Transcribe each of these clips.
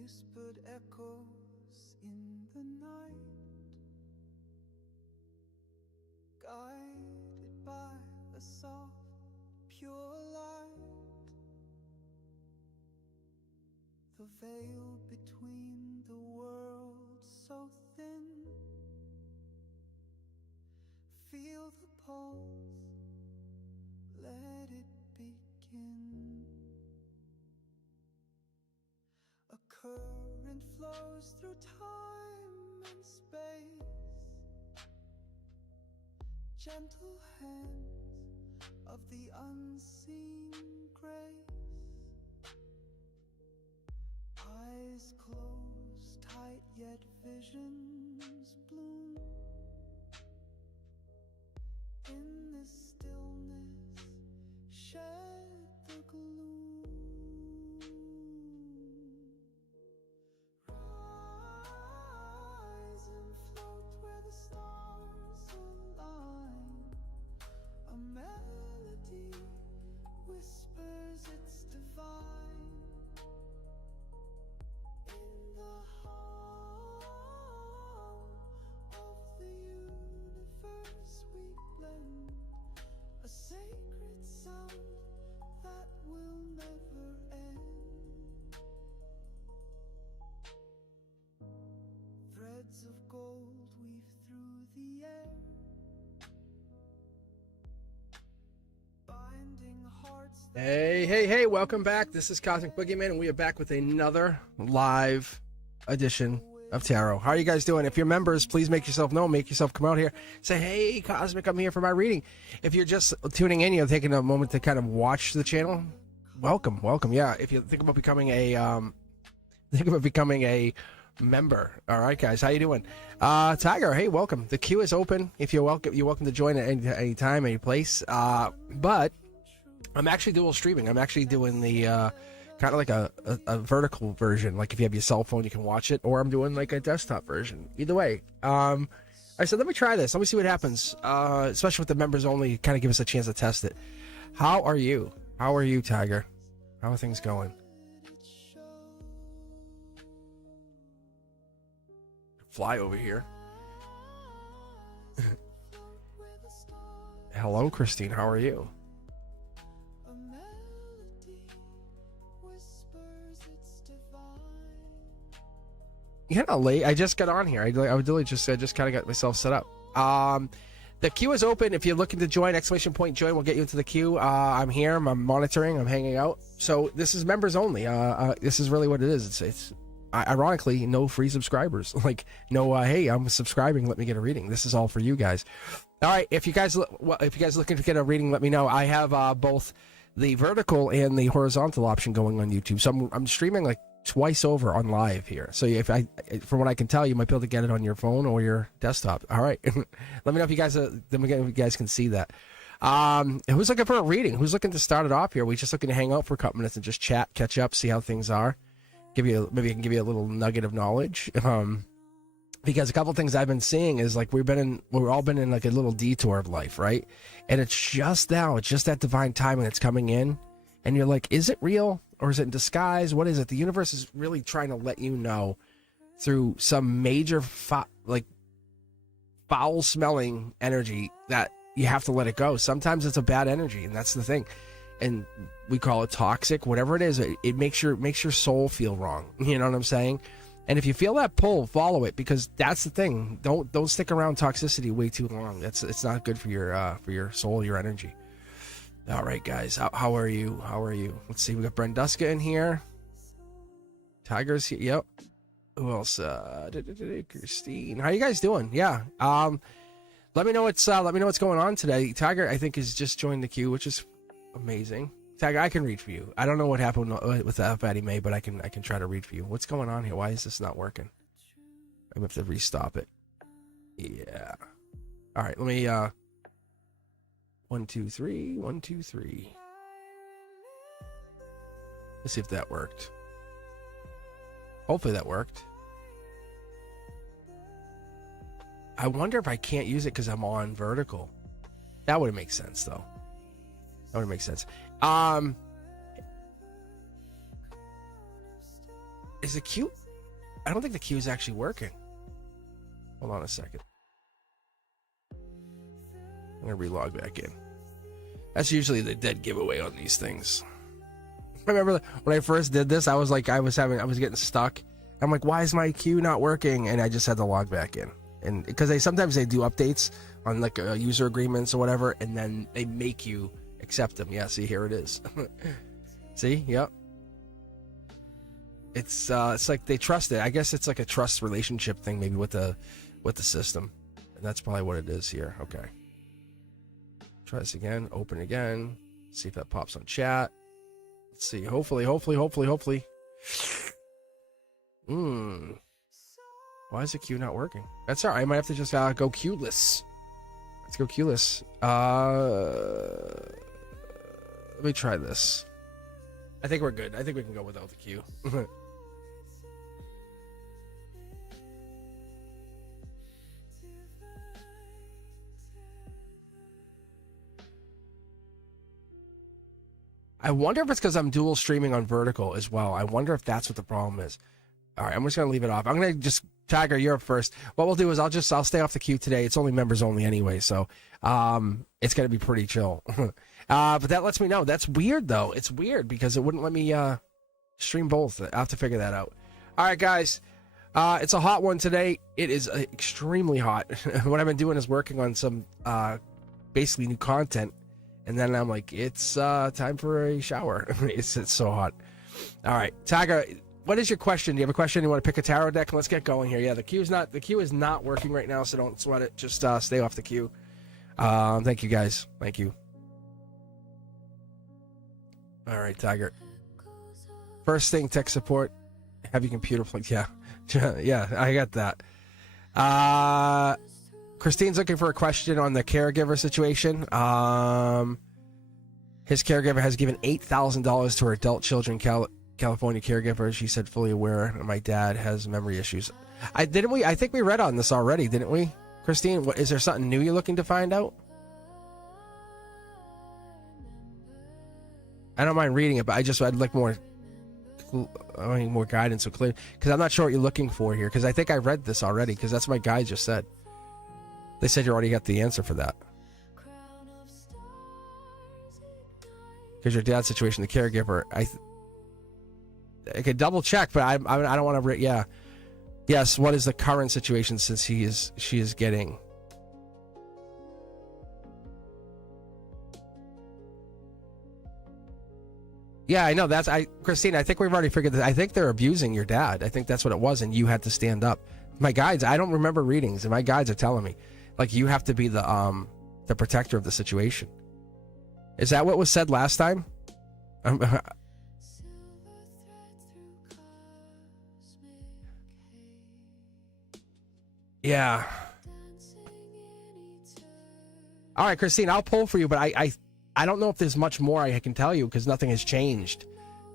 whispered echoes in the night, guided by a soft, pure light. The veil between the worlds so thin. Feel the pulse, let it begin. A current flows through time and space. Gentle hands of the unseen grace. Eyes closed tight, yet visions bloom. In the stillness, shed the gloom. Rise and float where the stars align. A melody whispers it's divine. In the hum of the universe we blend, a sacred sound that will never end. Threads of gold weave through the air, binding hearts. Hey, welcome back. This is Cosmic Boogeyman, and we are back with another live edition of Tarot. How are you guys doing? If you're members, please make yourself known. Make yourself come out here. Say, hey, Cosmic, I'm here for my reading. If you're just tuning in, you're taking a moment to kind of watch the channel, welcome. Yeah, if you think about becoming a member. All right, guys, how you doing? Tiger, hey, welcome. The queue is open. If you're welcome to join at any time, any place. But I'm actually dual streaming. I'm actually doing the kind of like a vertical version. Like if you have your cell phone, you can watch it, or I'm doing like a desktop version. Either way. I said, let me try this. Let me see what happens. Especially with the members only, kind of give us a chance to test it. How are you? How are you, Tiger? How are things going? Fly over here. Hello, Christine. How are you? You're not late. I just got on here. I just kind of got myself set up. The queue is open. If you're looking to join, exclamation point join will get you into the queue. I'm here. I'm monitoring. I'm hanging out. So this is members only. This is really what it is. It's ironically no free subscribers. Like no, hey, I'm subscribing. Let me get a reading. This is all for you guys. All right. If you guys looking to get a reading, let me know. I have both the vertical and the horizontal option going on YouTube. So I'm streaming like twice over on live here. So from what I can tell, you might be able to get it on your phone or your desktop. All right. Let me know if you guys can see that. Who's looking for a reading? Who's looking to start it off here? We're just looking to hang out for a couple minutes and just chat, catch up, see how things are. Maybe I can give you a little nugget of knowledge. Because a couple things I've been seeing is like we've all been in like a little detour of life, right? And it's just that divine timing that's coming in, and you're like, is it real or is it in disguise? What is it? The universe is really trying to let you know through some major foul smelling energy that you have to let it go. Sometimes it's a bad energy, and that's the thing. And we call it toxic, whatever it is. It makes your soul feel wrong. You know what I'm saying? And if you feel that pull, follow it, because that's the thing. Don't stick around toxicity way too long. It's not good for your soul, your energy. All right, guys. How are you? Let's see. We got Brenduska in here. Tiger's here. Yep. Who else? Christine. How you guys doing? Yeah. Let me know what's going on today. Tiger, I think, has just joined the queue, which is amazing. Tiger, I can read for you. I don't know what happened with the Fatty May, but I can try to read for you. What's going on here? Why is this not working? I have to restop it. Yeah. All right. Let me. 1, 2, 3. 1, 2, 3. Let's see if that worked. Hopefully that worked. I wonder if I can't use it because I'm on vertical. That would make sense, though. That would make sense. Is the queue? I don't think the queue is actually working. Hold on a second. I'm gonna relog back in. That's usually the dead giveaway on these things. I remember when I first did this, I was getting stuck. I'm like, why is my queue not working? And I just had to log back in. And because sometimes they do updates on like user agreements or whatever, and then they make you accept them. Yeah, see, here it is. See, yep. It's like they trust it. I guess it's like a trust relationship thing, maybe with the system, and that's probably what it is here. Okay. Try this again. Open again. See if that pops on chat. Let's see. Hopefully. Why is the queue not working? That's all right. I might have to just go queueless. Let's go queueless. Let me try this. I think we're good. I think we can go without the queue. I wonder if it's because I'm dual streaming on vertical as well. I wonder if that's what the problem is. All right, I'm just going to leave it off. I'm going to just Tiger, you're up first. What we'll do is I'll stay off the queue today. It's only members only anyway, so it's going to be pretty chill. But that lets me know. That's weird, though. It's weird because it wouldn't let me stream both. I have to figure that out. All right, guys. It's a hot one today. It is extremely hot. What I've been doing is working on some basically new content. And then I'm like, it's time for a shower. It's so hot. All right, Tiger, what is your question? Do you have a question? You want to pick a tarot deck? Let's get going here. Yeah, the queue is not working right now, so don't sweat it. Just stay off the queue. Thank you, guys. Thank you. All right, Tiger. First thing, tech support. Have your computer plugged? Yeah, yeah, I got that. Christine's looking for a question on the caregiver situation. His caregiver has given $8,000 to her adult children, California caregiver. She said, fully aware. My dad has memory issues. I think we read on this already, didn't we, Christine? Is there something new you're looking to find out? I don't mind reading it, but I'd like more guidance or clear, because I'm not sure what you're looking for here, because I think I read this already, because that's what my guy just said. They said you already got the answer for that. Because your dad's situation, the caregiver, I could double check, but I don't want to. Yeah, yes. What is the current situation since she is getting? Yeah, I know. Christine, I think we've already figured that. I think they're abusing your dad. I think that's what it was, and you had to stand up. My guides, I don't remember readings, and my guides are telling me, like, you have to be the protector of the situation. Is that what was said last time? Yeah. All right, Christine, I'll pull for you, but I don't know if there's much more I can tell you because nothing has changed.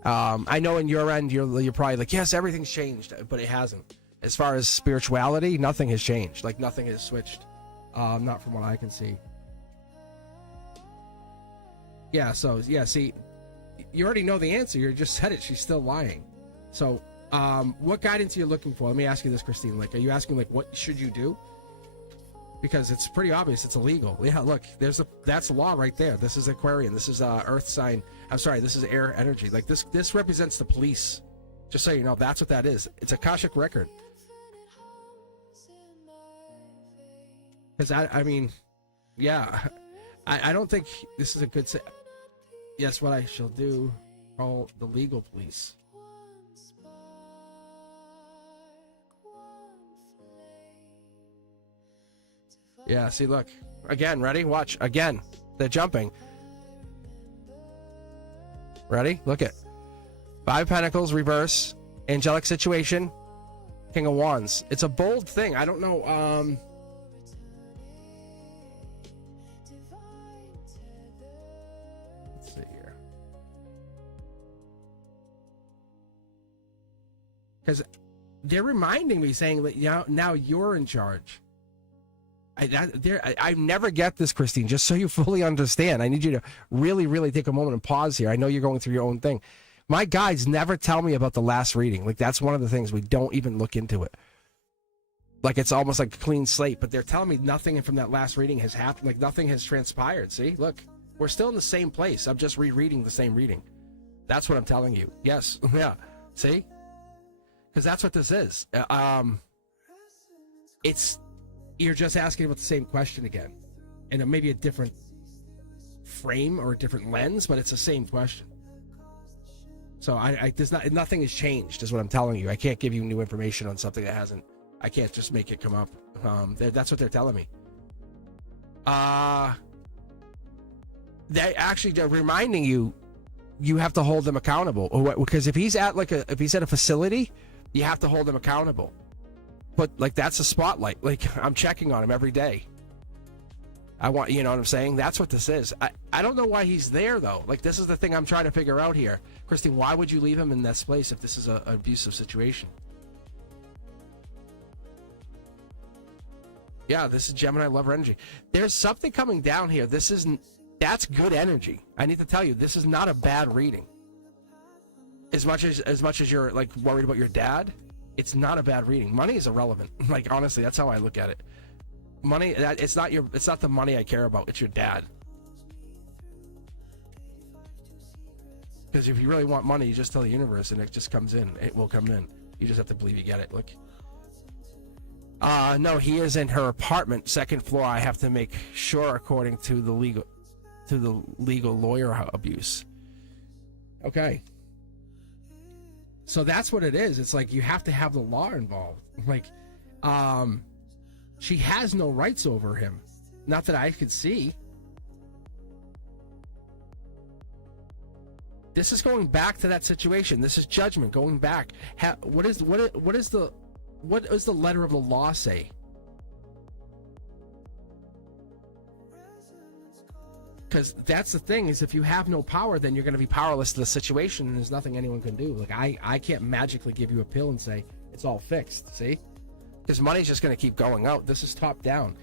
I know in your end, you're probably like, yes, everything's changed, but it hasn't. As far as spirituality, nothing has changed. Like, nothing has switched. Not from what I can see. Yeah, so, yeah, see, you already know the answer. You just said it. She's still lying. So, what guidance are you looking for? Let me ask you this, Christine. Like, are you asking, like, what should you do? Because it's pretty obvious it's illegal. Yeah, look, that's a law right there. This is Aquarian. This is Earth sign. I'm sorry, this is air energy. Like, this represents the police. Just so you know, that's what that is. It's a Akashic record. Because, I mean, yeah, I don't think this is a good... Yes, what I shall do, call the legal police. Yeah, see, look. Again, ready? Watch. Again. They're jumping. Ready? Look at 5 Pentacles, reverse. Angelic situation. King of Wands. It's a bold thing. I don't know, because they're reminding me, saying that now you're in charge. I never get this, Christine, just so you fully understand. I need you to really, really take a moment and pause here. I know you're going through your own thing. My guides never tell me about the last reading. Like, that's one of the things we don't even look into it. Like, it's almost like a clean slate, but they're telling me nothing from that last reading has happened. Like, nothing has transpired. See, look, we're still in the same place. I'm just rereading the same reading. That's what I'm telling you. Yes. Yeah. See? Because that's what this is. You're just asking about the same question again. And maybe a different frame or a different lens, but it's the same question. So nothing has changed, is what I'm telling you. I can't give you new information on something that hasn't. I can't just make it come up. That's what they're telling me. They're reminding you. You have to hold them accountable, because if he's at a facility, you have to hold him accountable. But like, that's a spotlight. Like, I'm checking on him every day. You know what I'm saying? That's what this is. I don't know why he's there though. Like, this is the thing I'm trying to figure out here, Christine. Why would you leave him in this place if this is an abusive situation? Yeah, this is Gemini lover energy. There's something coming down here. That's good energy. I need to tell you, this is not a bad reading. As much as you're like worried about your dad, it's not a bad reading. Money is irrelevant. Like, honestly, that's how I look at it. Money, it's not the money I care about. It's your dad. Because if you really want money, you just tell the universe, and it just comes in. It will come in. You just have to believe you get it. Look. No, he is in her apartment, second floor. I have to make sure, according to the legal lawyer abuse. Okay. So that's what it is. It's like, you have to have the law involved. Like, she has no rights over him. Not that I could see. This is going back to that situation. This is judgment going back. What does the letter of the law say? Because that's the thing, is if you have no power, then you're going to be powerless to the situation, and there's nothing anyone can do. Like, I can't magically give you a pill and say it's all fixed. See? Because money's just going to keep going out. This is top down.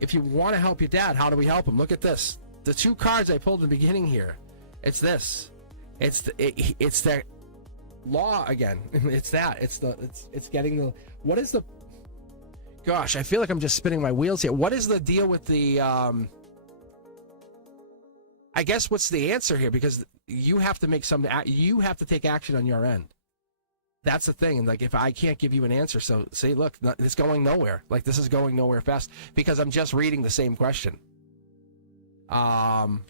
If you want to help your dad, how do we help him? Look at this. The two cards I pulled in the beginning here. It's this. It's the law again. It's that. It's getting the. What is the? Gosh, I feel like I'm just spinning my wheels here. What is the deal with the? I guess what's the answer here? Because you have to make you have to take action on your end. That's the thing. And like, if I can't give you an answer, so say, look, it's going nowhere. Like, this is going nowhere fast because I'm just reading the same question. Nothing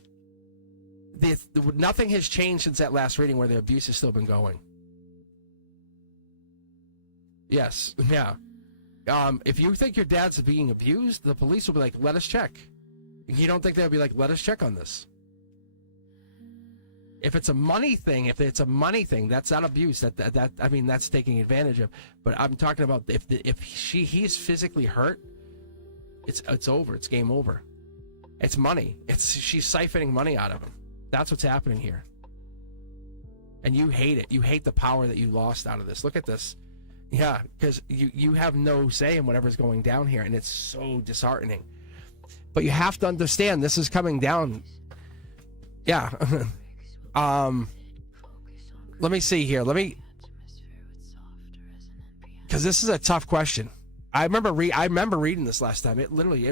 has changed since that last reading where the abuse has still been going. Yes. Yeah. If you think your dad's being abused, the police will be like, let us check. You don't think they'll be like, let us check on this? If it's a money thing, that's not abuse. That's taking advantage of. But I'm talking about if he's physically hurt, it's over. It's game over. It's money. She's siphoning money out of him. That's what's happening here. And you hate it. You hate the power that you lost out of this. Look at this. Yeah, because you have no say in whatever's going down here, and it's so disheartening. But you have to understand, this is coming down. Yeah. Let me see here. Because this is a tough question. I remember reading this last time. It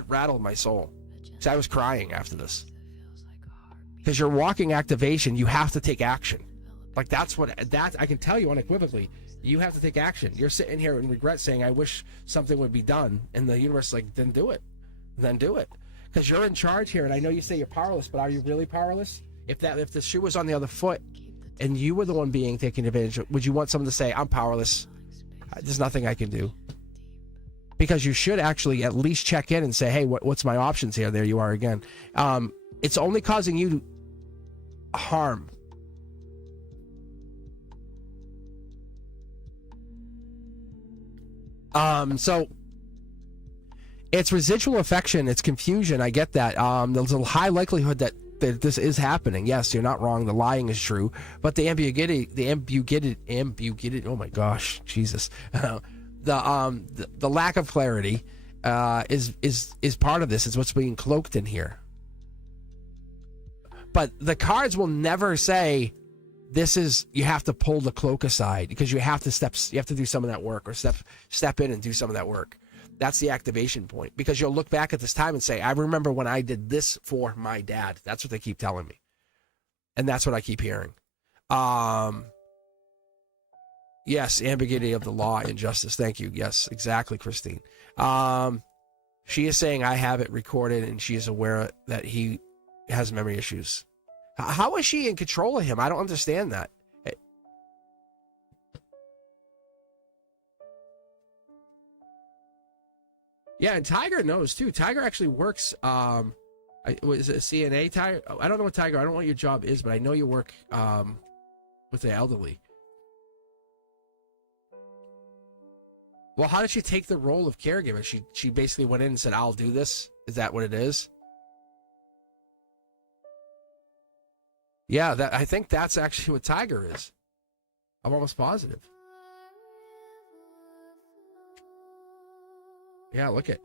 rattled my soul. So I was crying after this. Because you're walking activation, you have to take action. Like, that I can tell you unequivocally. You have to take action. You're sitting here in regret saying, I wish something would be done. And the universe is like, then do it. Then do it. Because you're in charge here. And I know you say you're powerless, but are you really powerless? If the shoe was on the other foot and you were the one being taken advantage of, would you want someone to say, I'm powerless? There's nothing I can do. Because you should actually at least check in and say, hey, what's my options here? There you are again. It's only causing you harm. So it's residual affection, it's confusion. I get that. There's a high likelihood that this is happening. Yes, you're not wrong. The lying is true, but the ambiguity. Oh my gosh, Jesus. The lack of clarity is part of this. Is what's being cloaked in here. But the cards will never say this is, you have to pull the cloak aside because you have to do some of that work, or step in and do some of that work. That's the activation point, because you'll look back at this time and say, I remember when I did this for my dad. That's what they keep telling me. And that's what I keep hearing. Yes, ambiguity of the law and justice. Thank you. Yes, exactly, Christine. She is saying I have it recorded and she is aware that he has memory issues. How is she in control of him? I don't understand that. Yeah, and Tiger knows too. Tiger actually works. Was it a CNA, Tiger? I don't know what Tiger. I don't know what your job is, but I know you work with the elderly. Well, how did she take the role of caregiver? She basically went in and said, "I'll do this." Is that what it is? Yeah, I think that's actually what Tiger is. I'm almost positive. Yeah, look at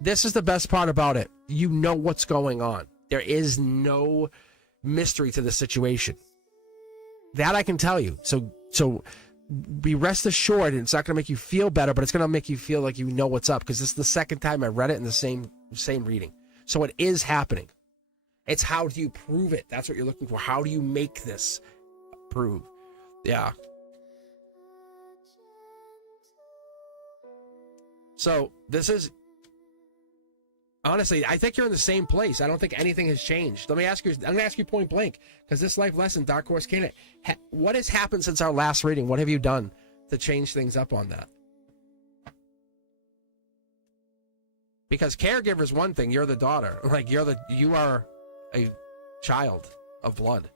this is the best part about it. You know what's going on. There is no mystery to the situation. That I can tell you. So be rest assured, it's not going to make you feel better, but it's going to make you feel like you know what's up, because this is the second time I read it in the same reading. So it is happening. It's how do you prove it? That's what you're looking for. How do you make this prove? Yeah. So this is, honestly, I think you're in the same place. I don't think anything has changed. I'm going to ask you point blank, because this life lesson, Dark Horse Candidate, what has happened since our last reading? What have you done to change things up on that? Because caregiver is one thing. You're the daughter. Like you are a child of blood.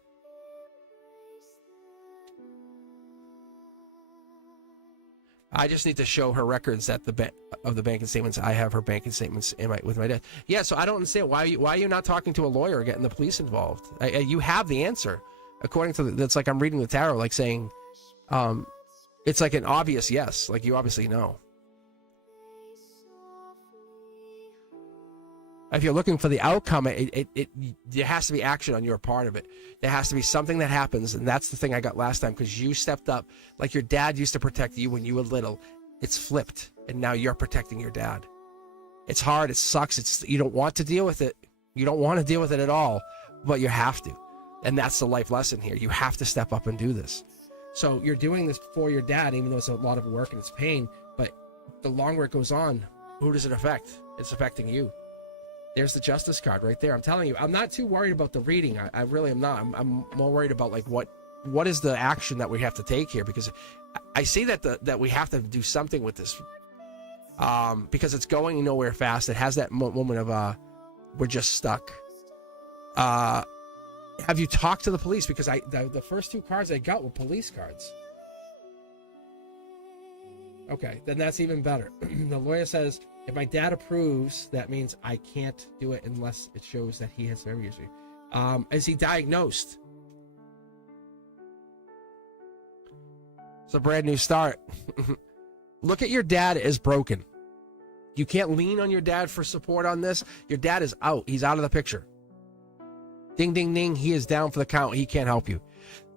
I just need to show her records at the banking statements. I have her banking statements with my dad. Yeah, so I don't understand why are you not talking to a lawyer or getting the police involved? You have the answer, according to that's like I'm reading the tarot, like saying, it's like an obvious yes, like you obviously know. If you're looking for the outcome, there has to be action on your part of it. There has to be something that happens, and that's the thing I got last time, because you stepped up like your dad used to protect you when you were little. It's flipped, and now you're protecting your dad. It's hard. It sucks. You don't want to deal with it. You don't want to deal with it at all, but you have to, and that's the life lesson here. You have to step up and do this. So you're doing this for your dad, even though it's a lot of work and it's pain, but the longer it goes on, who does it affect? It's affecting you. There's the justice card right there. I'm telling you, I'm not too worried about the reading. I really am not. I'm more worried about like what is the action that we have to take here, because I see that we have to do something with this, because it's going nowhere fast. It has that moment of we're just stuck. Have you talked to the police? Because the first two cards I got were police cards. Okay, then that's even better. The lawyer says, if my dad approves, that means I can't do it unless it shows that he has memory issue. Is he diagnosed? It's a brand new start. Look at your dad as broken. You can't lean on your dad for support on this. Your dad is out. He's out of the picture. Ding, ding, ding. He is down for the count. He can't help you.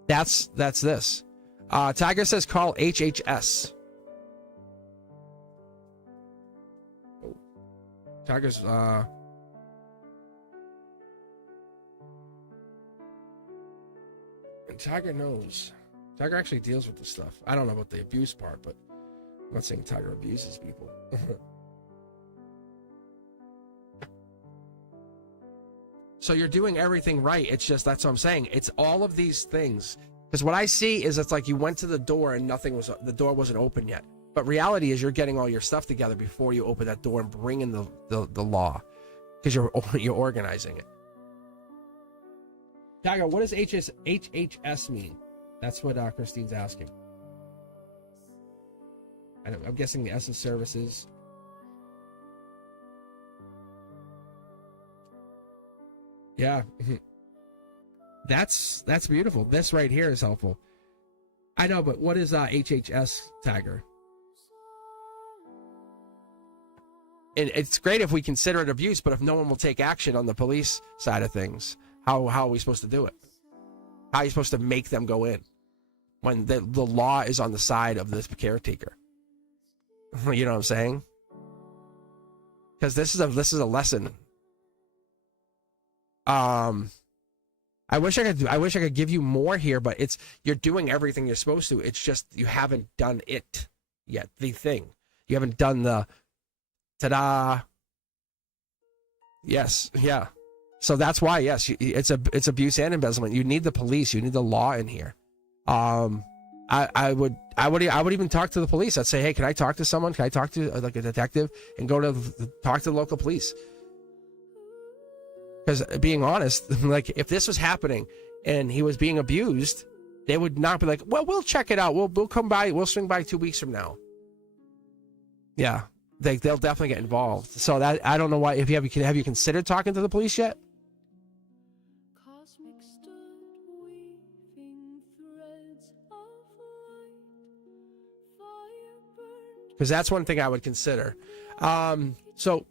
That's this. Tiger says call HHS. Tiger's and Tiger knows. Tiger actually deals with this stuff. I don't know about the abuse part, but I'm not saying Tiger abuses people. So you're doing everything right. It's just, that's what I'm saying. It's all of these things. Because what I see is it's like you went to the door and the door wasn't open yet. But reality is you're getting all your stuff together before you open that door and bring in the law, because you're organizing it. Tiger, what does HHS mean? That's what Christine's asking. I'm guessing the S is services. Yeah. That's beautiful. This right here is helpful. I know, but what is HHS, Tiger? And it's great if we consider it abuse, but if no one will take action on the police side of things, how are we supposed to do it? How are you supposed to make them go in when the law is on the side of this caretaker? You know what I'm saying? Because this is a lesson. I wish I could give you more here, but you're doing everything you're supposed to. It's just you haven't done it yet. The thing you haven't done the ta-da. Yes, yeah. So that's why, yes, it's abuse and embezzlement. You need the police. You need the law in here. I would even talk to the police. I'd say, hey, can I talk to someone? Can I talk to like a detective and go to talk to the local police? Because being honest, like if this was happening and he was being abused, they would not be like, well, we'll check it out. We'll come by. We'll swing by 2 weeks from now. Yeah, they'll definitely get involved. So that I don't know why. Have you considered talking to the police yet? Because that's one thing I would consider. So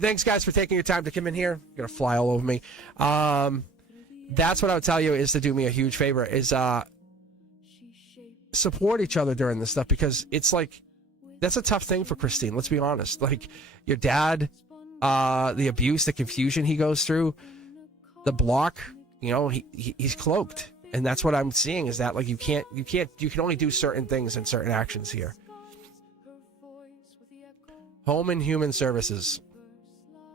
thanks, guys, for taking your time to come in here. You're going to fly all over me. That's what I would tell you is to do me a huge favor, is support each other during this stuff, because it's like, that's a tough thing for Christine. Let's be honest. Like, your dad, the abuse, the confusion he goes through, the block, you know, he's cloaked. And that's what I'm seeing, is that, like, you can only do certain things and certain actions here. Home and Human Services.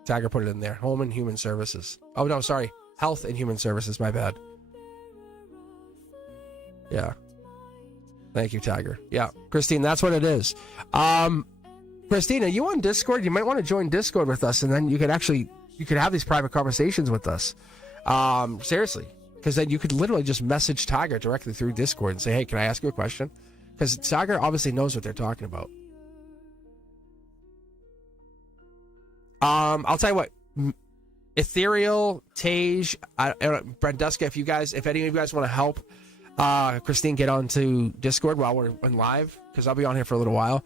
Tiger put it in there. Home and Human Services. Oh, no, sorry. Health and Human Services. My bad. Yeah. Thank you, Tiger. Yeah. Christine, that's what it is. Christina, you on Discord? You might want to join Discord with us, and then you could have these private conversations with us. Seriously. Because then you could literally just message Tiger directly through Discord and say, hey, can I ask you a question? Because Tiger obviously knows what they're talking about. I'll tell you what, Ethereal, Tage, Brenduska, if any of you guys want to help Christine get onto Discord while we're in live, because I'll be on here for a little while,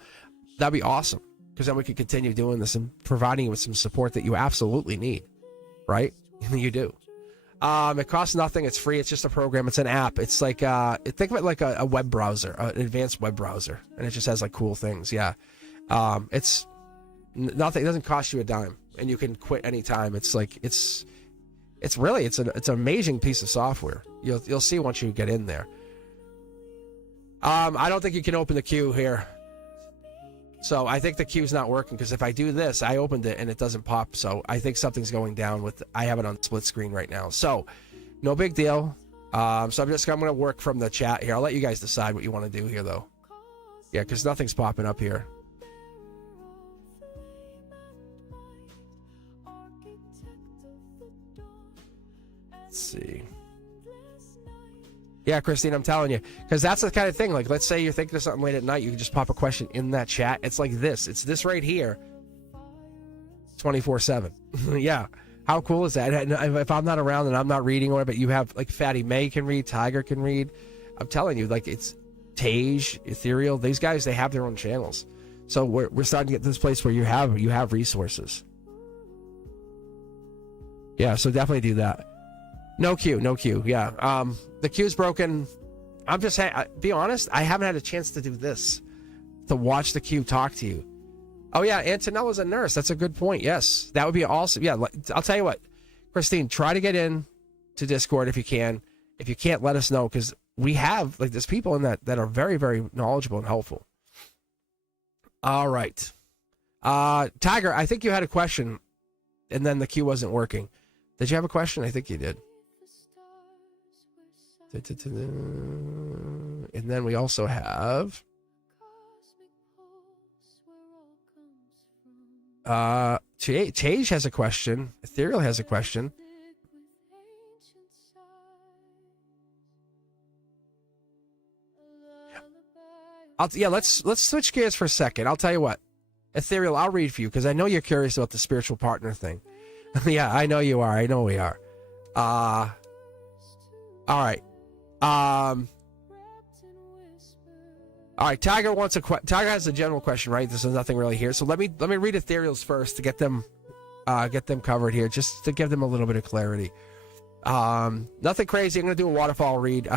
that'd be awesome, because then we can continue doing this and providing you with some support that you absolutely need, right? You do. It costs nothing. It's free. It's just a program. It's an app. It's like, think of it like a web browser, an advanced web browser, and it just has like cool things. Yeah. It's nothing. It doesn't cost you a dime, and you can quit anytime. It's like it's an amazing piece of software. You'll see once you get in there. I don't think you can open the queue here, so I think the queue's not working, because if I do this, I opened it and it doesn't pop. So I think something's going down with. I have it on split screen right now, so no big deal. So I'm going to work from the chat here. I'll let you guys decide what you want to do here, though. Yeah, because nothing's popping up here. Let's see. Yeah, Christine, I'm telling you, because that's the kind of thing. Like, let's say you're thinking of something late at night, you can just pop a question in that chat. It's like this. It's this right here, 24/7. Yeah, how cool is that? And if I'm not around and I'm not reading, or but you have like Fatty May can read, Tiger can read. I'm telling you, like, it's Tage, Ethereal. These guys, they have their own channels. So we're starting to get to this place where you have resources. Yeah, so definitely do that. No queue. Yeah. The queue's broken. I'm just saying, be honest, I haven't had a chance to do this, to watch the queue talk to you. Oh, yeah, Antonella's a nurse. That's a good point. Yes, that would be awesome. Yeah, I'll tell you what, Christine, try to get in to Discord if you can. If you can't, let us know, because we have, like, there's people in that are very, very knowledgeable and helpful. All right. Tiger, I think you had a question, and then the queue wasn't working. Did you have a question? I think you did. And then we also have Tage has a question. Ethereal has a question. Let's switch gears for a second. I'll tell you what, Ethereal, I'll read for you, because I know you're curious about the spiritual partner thing. Yeah, I know you are. I know we are. All right. All right. Tiger has a general question, right? There's nothing really here, so let me read Ethereal's first to get them covered here, just to give them a little bit of clarity. Nothing crazy. I'm going to do a waterfall read.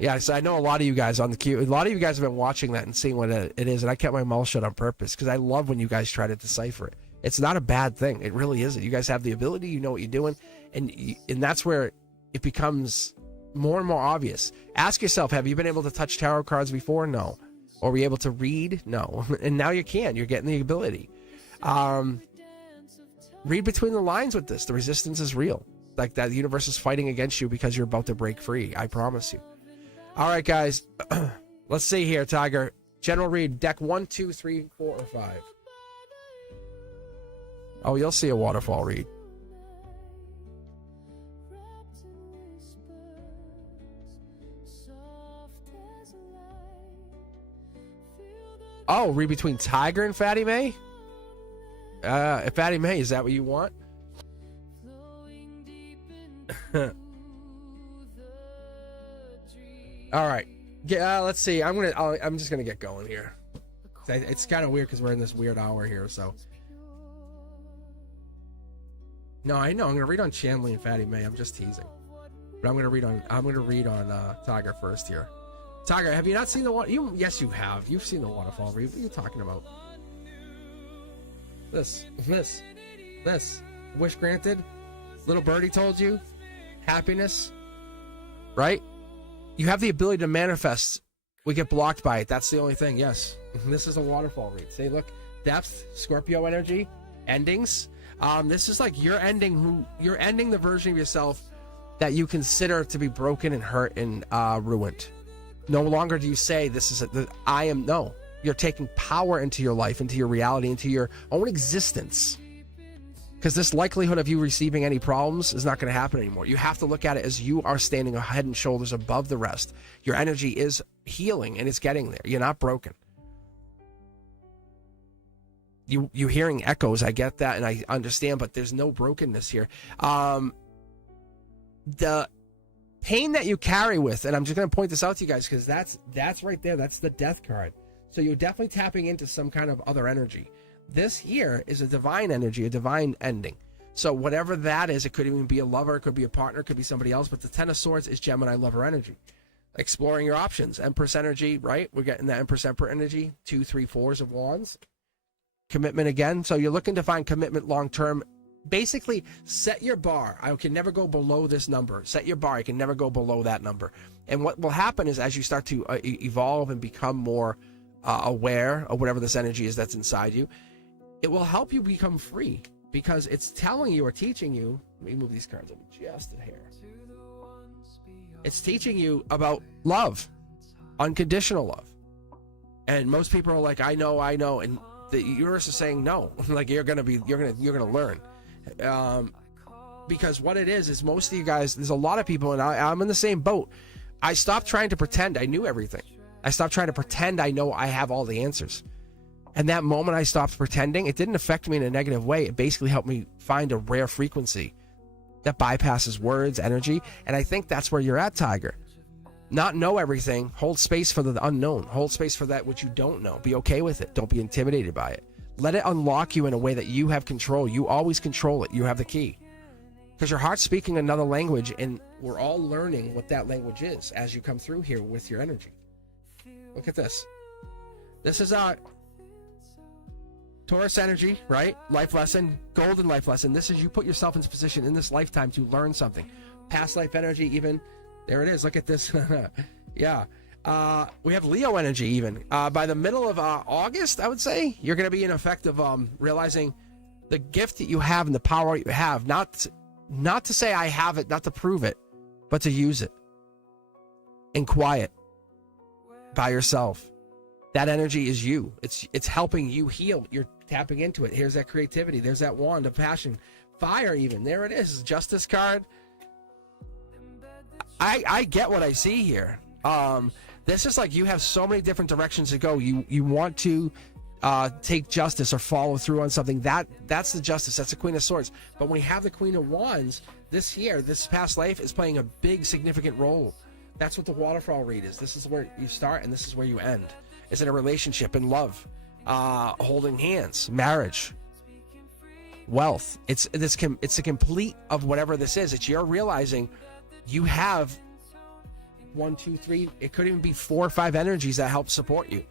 Yeah, so I know a lot of you guys on the queue. A lot of you guys have been watching that and seeing what it is, and I kept my mouth shut on purpose because I love when you guys try to decipher it. It's not a bad thing. It really isn't. You guys have the ability. You know what you're doing, and that's where it becomes more and more obvious. Ask yourself, have you been able to touch tarot cards before? No. Or were you able to read? No. And now you can. You're getting the ability. Read between the lines with this. The resistance is real. Like that, the universe is fighting against you because you're about to break free. I promise you. All right, guys. Let's see here, Tiger. General read, deck 1, 2, 3, 4, or 5. Oh, you'll see a waterfall read. Oh, read between Tiger and Fatty May? Fatty May, is that what you want? All right. Let's see. I'm just gonna get going here. It's kind of weird because we're in this weird hour here. So. No, I know. I'm gonna read on Shanley and Fatty May. I'm just teasing. But I'm gonna read on Tiger first here. Tiger, have you not seen the one? Yes, you have. You've seen the waterfall read. What are you talking about? This. Wish granted. Little birdie told you. Happiness. Right? You have the ability to manifest. We get blocked by it. That's the only thing. Yes. This is a waterfall read. Say, look, depth, Scorpio energy, endings. This is like you're ending the version of yourself that you consider to be broken and hurt and ruined. No longer do you say this is I am. No, you're taking power into your life, into your reality, into your own existence. Because this likelihood of you receiving any problems is not going to happen anymore. You have to look at it as you are standing head and shoulders above the rest. Your energy is healing and it's getting there. You're not broken. You hearing echoes, I get that and I understand, but there's no brokenness here. The pain that you carry with, and I'm just going to point this out to you guys because that's right there. That's the death card. So you're definitely tapping into some kind of other energy. This here is a divine energy, a divine ending. So whatever that is, it could even be a lover, it could be a partner, it could be somebody else, but the Ten of Swords is Gemini lover energy. Exploring your options. Empress energy, right? We're getting the Empress Emperor energy. 2, 3, 4s of wands. Commitment again. So you're looking to find commitment long-term. Basically, set your bar. I can never go below this number. Set your bar. I can never go below that number. And what will happen is as you start to evolve and become more aware of whatever this energy is that's inside you, it will help you become free because it's telling you or teaching you. Let me move these cards up just a hair. It's teaching you about love, unconditional love. And most people are like, I know. And the universe is saying no. Like you're gonna learn. Because what it is most of you guys, there's a lot of people, and I'm in the same boat. I stopped trying to pretend I knew everything. I stopped trying to pretend I know I have all the answers. And that moment I stopped pretending, it didn't affect me in a negative way. It basically helped me find a rare frequency that bypasses words, energy. And I think that's where you're at, Tiger. Not know everything. Hold space for the unknown. Hold space for that which you don't know. Be okay with it. Don't be intimidated by it. Let it unlock you in a way that you have control. You always control it. You have the key. Because your heart's speaking another language, and we're all learning what that language is as you come through here with your energy. Look at this. This is Taurus energy, right? Life lesson, golden life lesson. This is you put yourself in this position in this lifetime to learn something. Past life energy, even. There it is. Look at this. Yeah. We have Leo energy even. By the middle of August, I would say, you're going to be in effect of realizing the gift that you have and the power you have. Not to say I have it, not to prove it, but to use it. In quiet. By yourself. That energy is you. It's helping you heal. You're tapping into it. Here's that creativity. There's that wand of passion. Fire even. There it is. Justice card. I get what I see here. This is like you have so many different directions to go. You want to take justice or follow through on something. That's the justice. That's the Queen of Swords. But when you have the Queen of Wands, this past life is playing a big significant role. That's what the waterfall read is. This is where you start and this is where you end. It's in a relationship, in love, holding hands, marriage. wealth. It's a complete of whatever this is. It's you're realizing you have 1, 2, 3. It could even be 4 or 5 energies that help support you.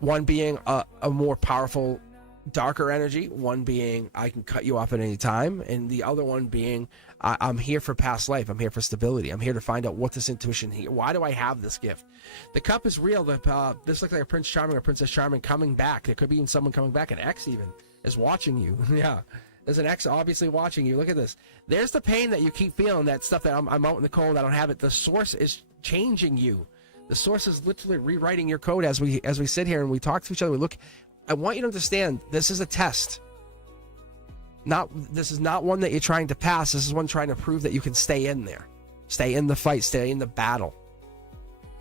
One being a more powerful, darker energy. One being I can cut you off at any time, and the other one being I'm here for past life. I'm here for stability. I'm here to find out what this intuition here. Why do I have this gift? The cup is real. This looks like a Prince Charming or Princess Charming coming back. There could be even someone coming back. An ex even is watching you. Yeah, there's an ex obviously watching you. Look at this. There's the pain that you keep feeling. That stuff that I'm out in the cold. I don't have it. The source is changing you. The source is literally rewriting your code as we sit here and we talk to each other. We look. I want you to understand this is a test. This is not one that you're trying to pass. This is one trying to prove that you can stay in there, stay in the fight, stay in the battle.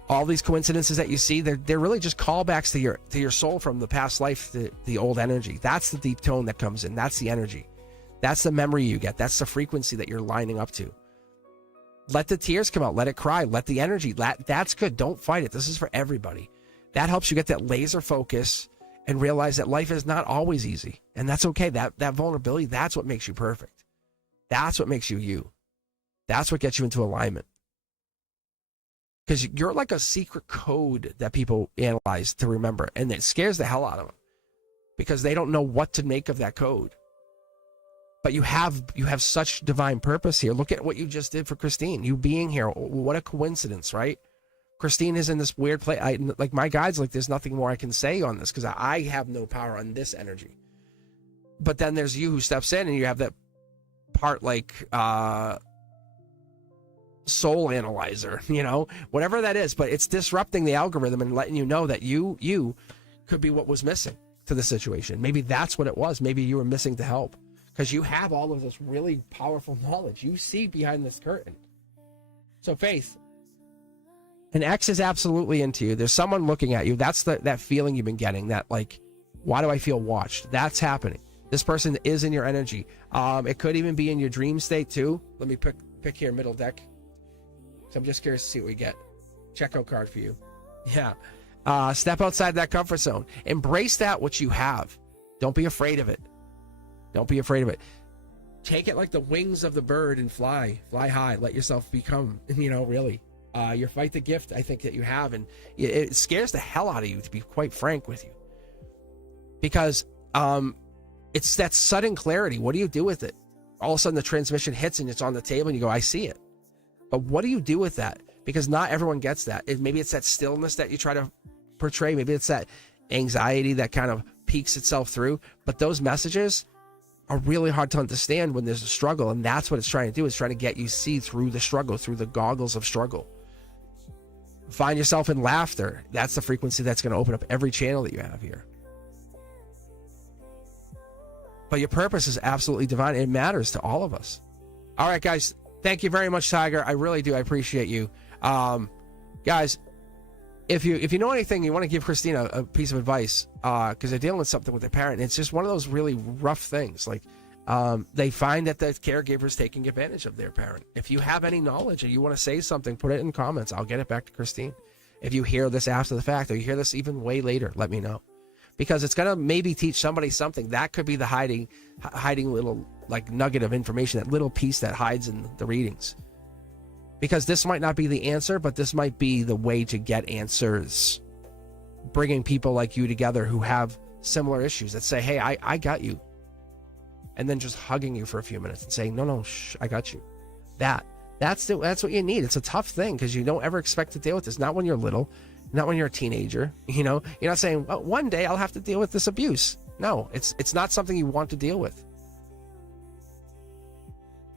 All these coincidences that you see, they're really just callbacks to your soul from the past life, the old energy. That's the deep tone that comes in. That's the energy. That's the memory you get. That's the frequency that you're lining up to. Let the tears come out. Let it cry. Let the energy. That's good. Don't fight it. This is for everybody. That helps you get that laser focus and realize that life is not always easy. And that's okay. That vulnerability, that's what makes you perfect. That's what makes you you. That's what gets you into alignment. Because you're like a secret code that people analyze to remember. And it scares the hell out of them. Because they don't know what to make of that code. But you have such divine purpose here. Look at what you just did for Christine. You being here. What a coincidence, right? Christine is in this weird place. Like my guide's like, there's nothing more I can say on this because I have no power on this energy. But then there's you who steps in and you have that part like soul analyzer, whatever that is. But it's disrupting the algorithm and letting you know that you could be what was missing to the situation. Maybe that's what it was. Maybe you were missing to help because you have all of this really powerful knowledge. You see behind this curtain. So Faith, an ex is absolutely into you. There's someone looking at you. That's that feeling you've been getting. That like, why do I feel watched? That's happening. This person is in your energy. It could even be in your dream state too. Let me pick here middle deck. So I'm just curious to see what we get. Checkout card for you. Yeah. Step outside that comfort zone. Embrace that which you have. Don't be afraid of it. Don't be afraid of it. Take it like the wings of the bird and fly high. Let yourself become, really. You fight the gift I think that you have, and it scares the hell out of you, to be quite frank with you, because it's that sudden clarity. What do you do with it? All of a sudden the transmission hits and it's on the table and you go, I see it. But what do you do with that? Because not everyone gets that. Maybe it's that stillness that you try to portray. Maybe it's that anxiety that kind of peeks itself through. But those messages are really hard to understand when there's a struggle, and that's what it's trying to do. It's trying to get you see through the struggle, through the goggles of struggle. Find yourself in laughter. That's the frequency that's going to open up every channel that you have here. But your purpose is absolutely divine. It matters to all of us. All right, guys. Thank you very much, Tiger. I really do. I appreciate you. Guys, if you know anything, you want to give Christina a piece of advice, because they're dealing with something with their parent. It's just one of those really rough things. Like, they find that the caregiver's taking advantage of their parent. If you have any knowledge and you want to say something, put it in comments. I'll get it back to Christine. If you hear this after the fact, or you hear this even way later, let me know, because it's gonna maybe teach somebody something. That could be the hiding little like nugget of information, that little piece that hides in the readings. Because this might not be the answer, but this might be the way to get answers. Bringing people like you together who have similar issues that say, hey, I got you. And then just hugging you for a few minutes and saying, no, shh, I got you. That's what you need. It's a tough thing because you don't ever expect to deal with this. Not when you're little, not when you're a teenager. You're not saying, well, one day I'll have to deal with this abuse. No, it's not something you want to deal with.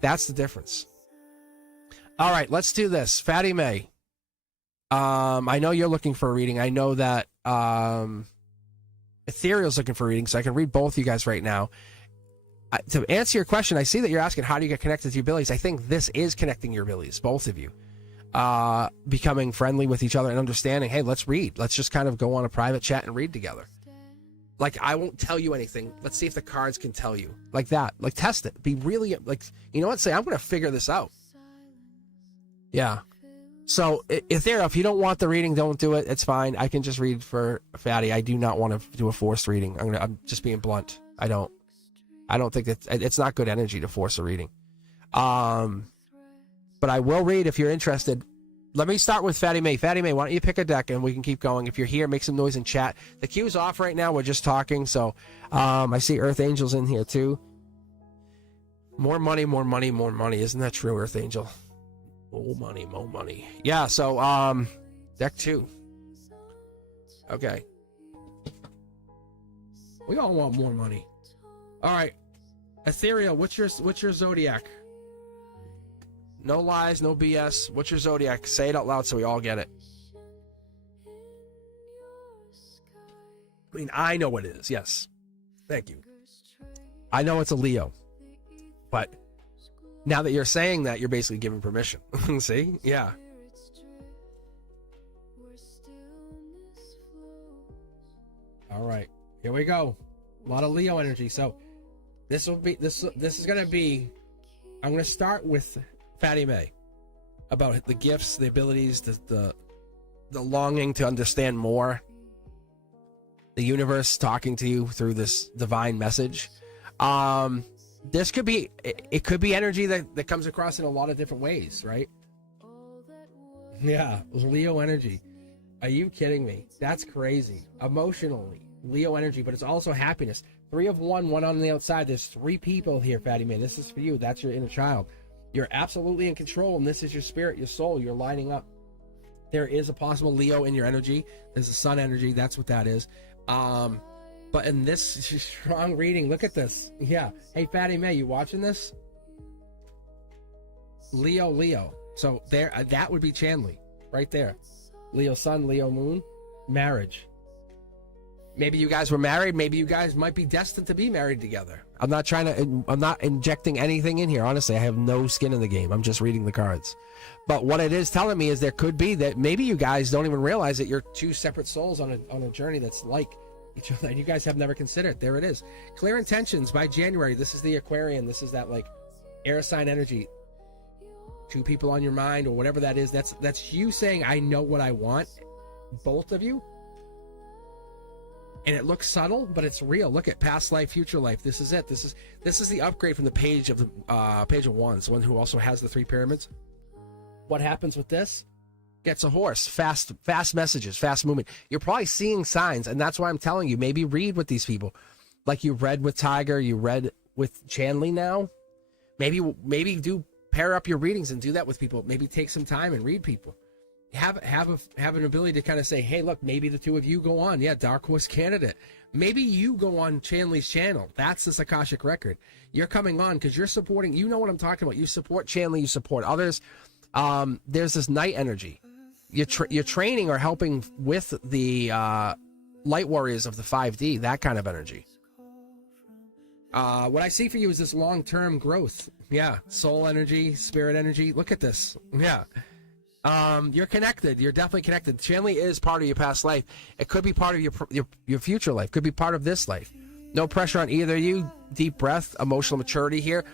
That's the difference. All right, let's do this. Fatty May. I know you're looking for a reading. I know that Ethereal's looking for a reading, so I can read both you guys right now. To answer your question, I see that you're asking, how do you get connected to your abilities? I think this is connecting your abilities, both of you. Becoming friendly with each other and understanding, hey, let's read. Let's just kind of go on a private chat and read together. Like, I won't tell you anything. Let's see if the cards can tell you. Like that. Like, test it. Be really, like, you know what? Say, I'm going to figure this out. Yeah. So, Ethereal, if you don't want the reading, don't do it. It's fine. I can just read for Fatty. I do not want to do a forced reading. I'm just being blunt. I don't. I don't think it's not good energy to force a reading. But I will read if you're interested. Let me start with Fatty May. Fatty May, why don't you pick a deck and we can keep going. If you're here, make some noise in chat. The queue's off right now. We're just talking. So I see Earth Angel's in here too. More money, more money, more money. Isn't that true, Earth Angel? More money, more money. Yeah, so deck 2. Okay. We all want more money. All right. Ethereal, what's your zodiac? No lies, no BS. What's your zodiac? Say it out loud so we all get it. I mean, I know what it is. Yes. Thank you. I know it's a Leo. But now that you're saying that, you're basically giving permission. See? Yeah. All right. Here we go. A lot of Leo energy. So this is going to be, I'm going to start with Fatty May about the gifts, the abilities, the longing to understand more, the universe talking to you through this divine message. This could be, it could be energy that comes across in a lot of different ways, right? Yeah, Leo energy. Are you kidding me? That's crazy. Emotionally, Leo energy, but it's also happiness. 3 of 1, 1 on the outside. There's 3 people here, Fatty May. This is for you. That's your inner child. You're absolutely in control, and this is your spirit, your soul. You're lining up. There is a possible Leo in your energy. There's a sun energy. That's what that is. But in this strong reading, look at this. Yeah. Hey, Fatty May, you watching this? Leo. So there, that would be Chanley right there. Leo sun, Leo moon, marriage. Maybe you guys were married. Maybe you guys might be destined to be married together. I'm not injecting anything in here. Honestly, I have no skin in the game. I'm just reading the cards. But what it is telling me is there could be that maybe you guys don't even realize that you're 2 separate souls on a journey that's like each other. And you guys have never considered. There it is. Clear intentions by January. This is the Aquarian. This is that like air sign energy. 2 people on your mind or whatever that is. That's you saying, I know what I want. Both of you. And it looks subtle, but it's real. Look at past life, future life. This is it. This is the upgrade from the page of Wands, the one who also has the 3 pyramids. What happens with this? Gets a horse. Fast messages, fast movement. You're probably seeing signs, and that's why I'm telling you, maybe read with these people. Like you read with Tiger, you read with Chanley now. Maybe do pair up your readings and do that with people. Maybe take some time and read people. Have an ability to kind of say, hey, look, maybe the 2 of you go on. Yeah, Dark Horse candidate. Maybe you go on Chanley's channel. That's the Akashic record. You're coming on because you're supporting. You know what I'm talking about. You support Chanley. You support others. There's this night energy. You're training or helping with the light warriors of the 5D. That kind of energy. What I see for you is this long-term growth. Yeah, soul energy, spirit energy. Look at this. Yeah. You're connected. You're definitely connected. Chanley is part of your past life. It could be part of your future life. Could be part of this life. No pressure on either of you. Deep breath, emotional maturity here.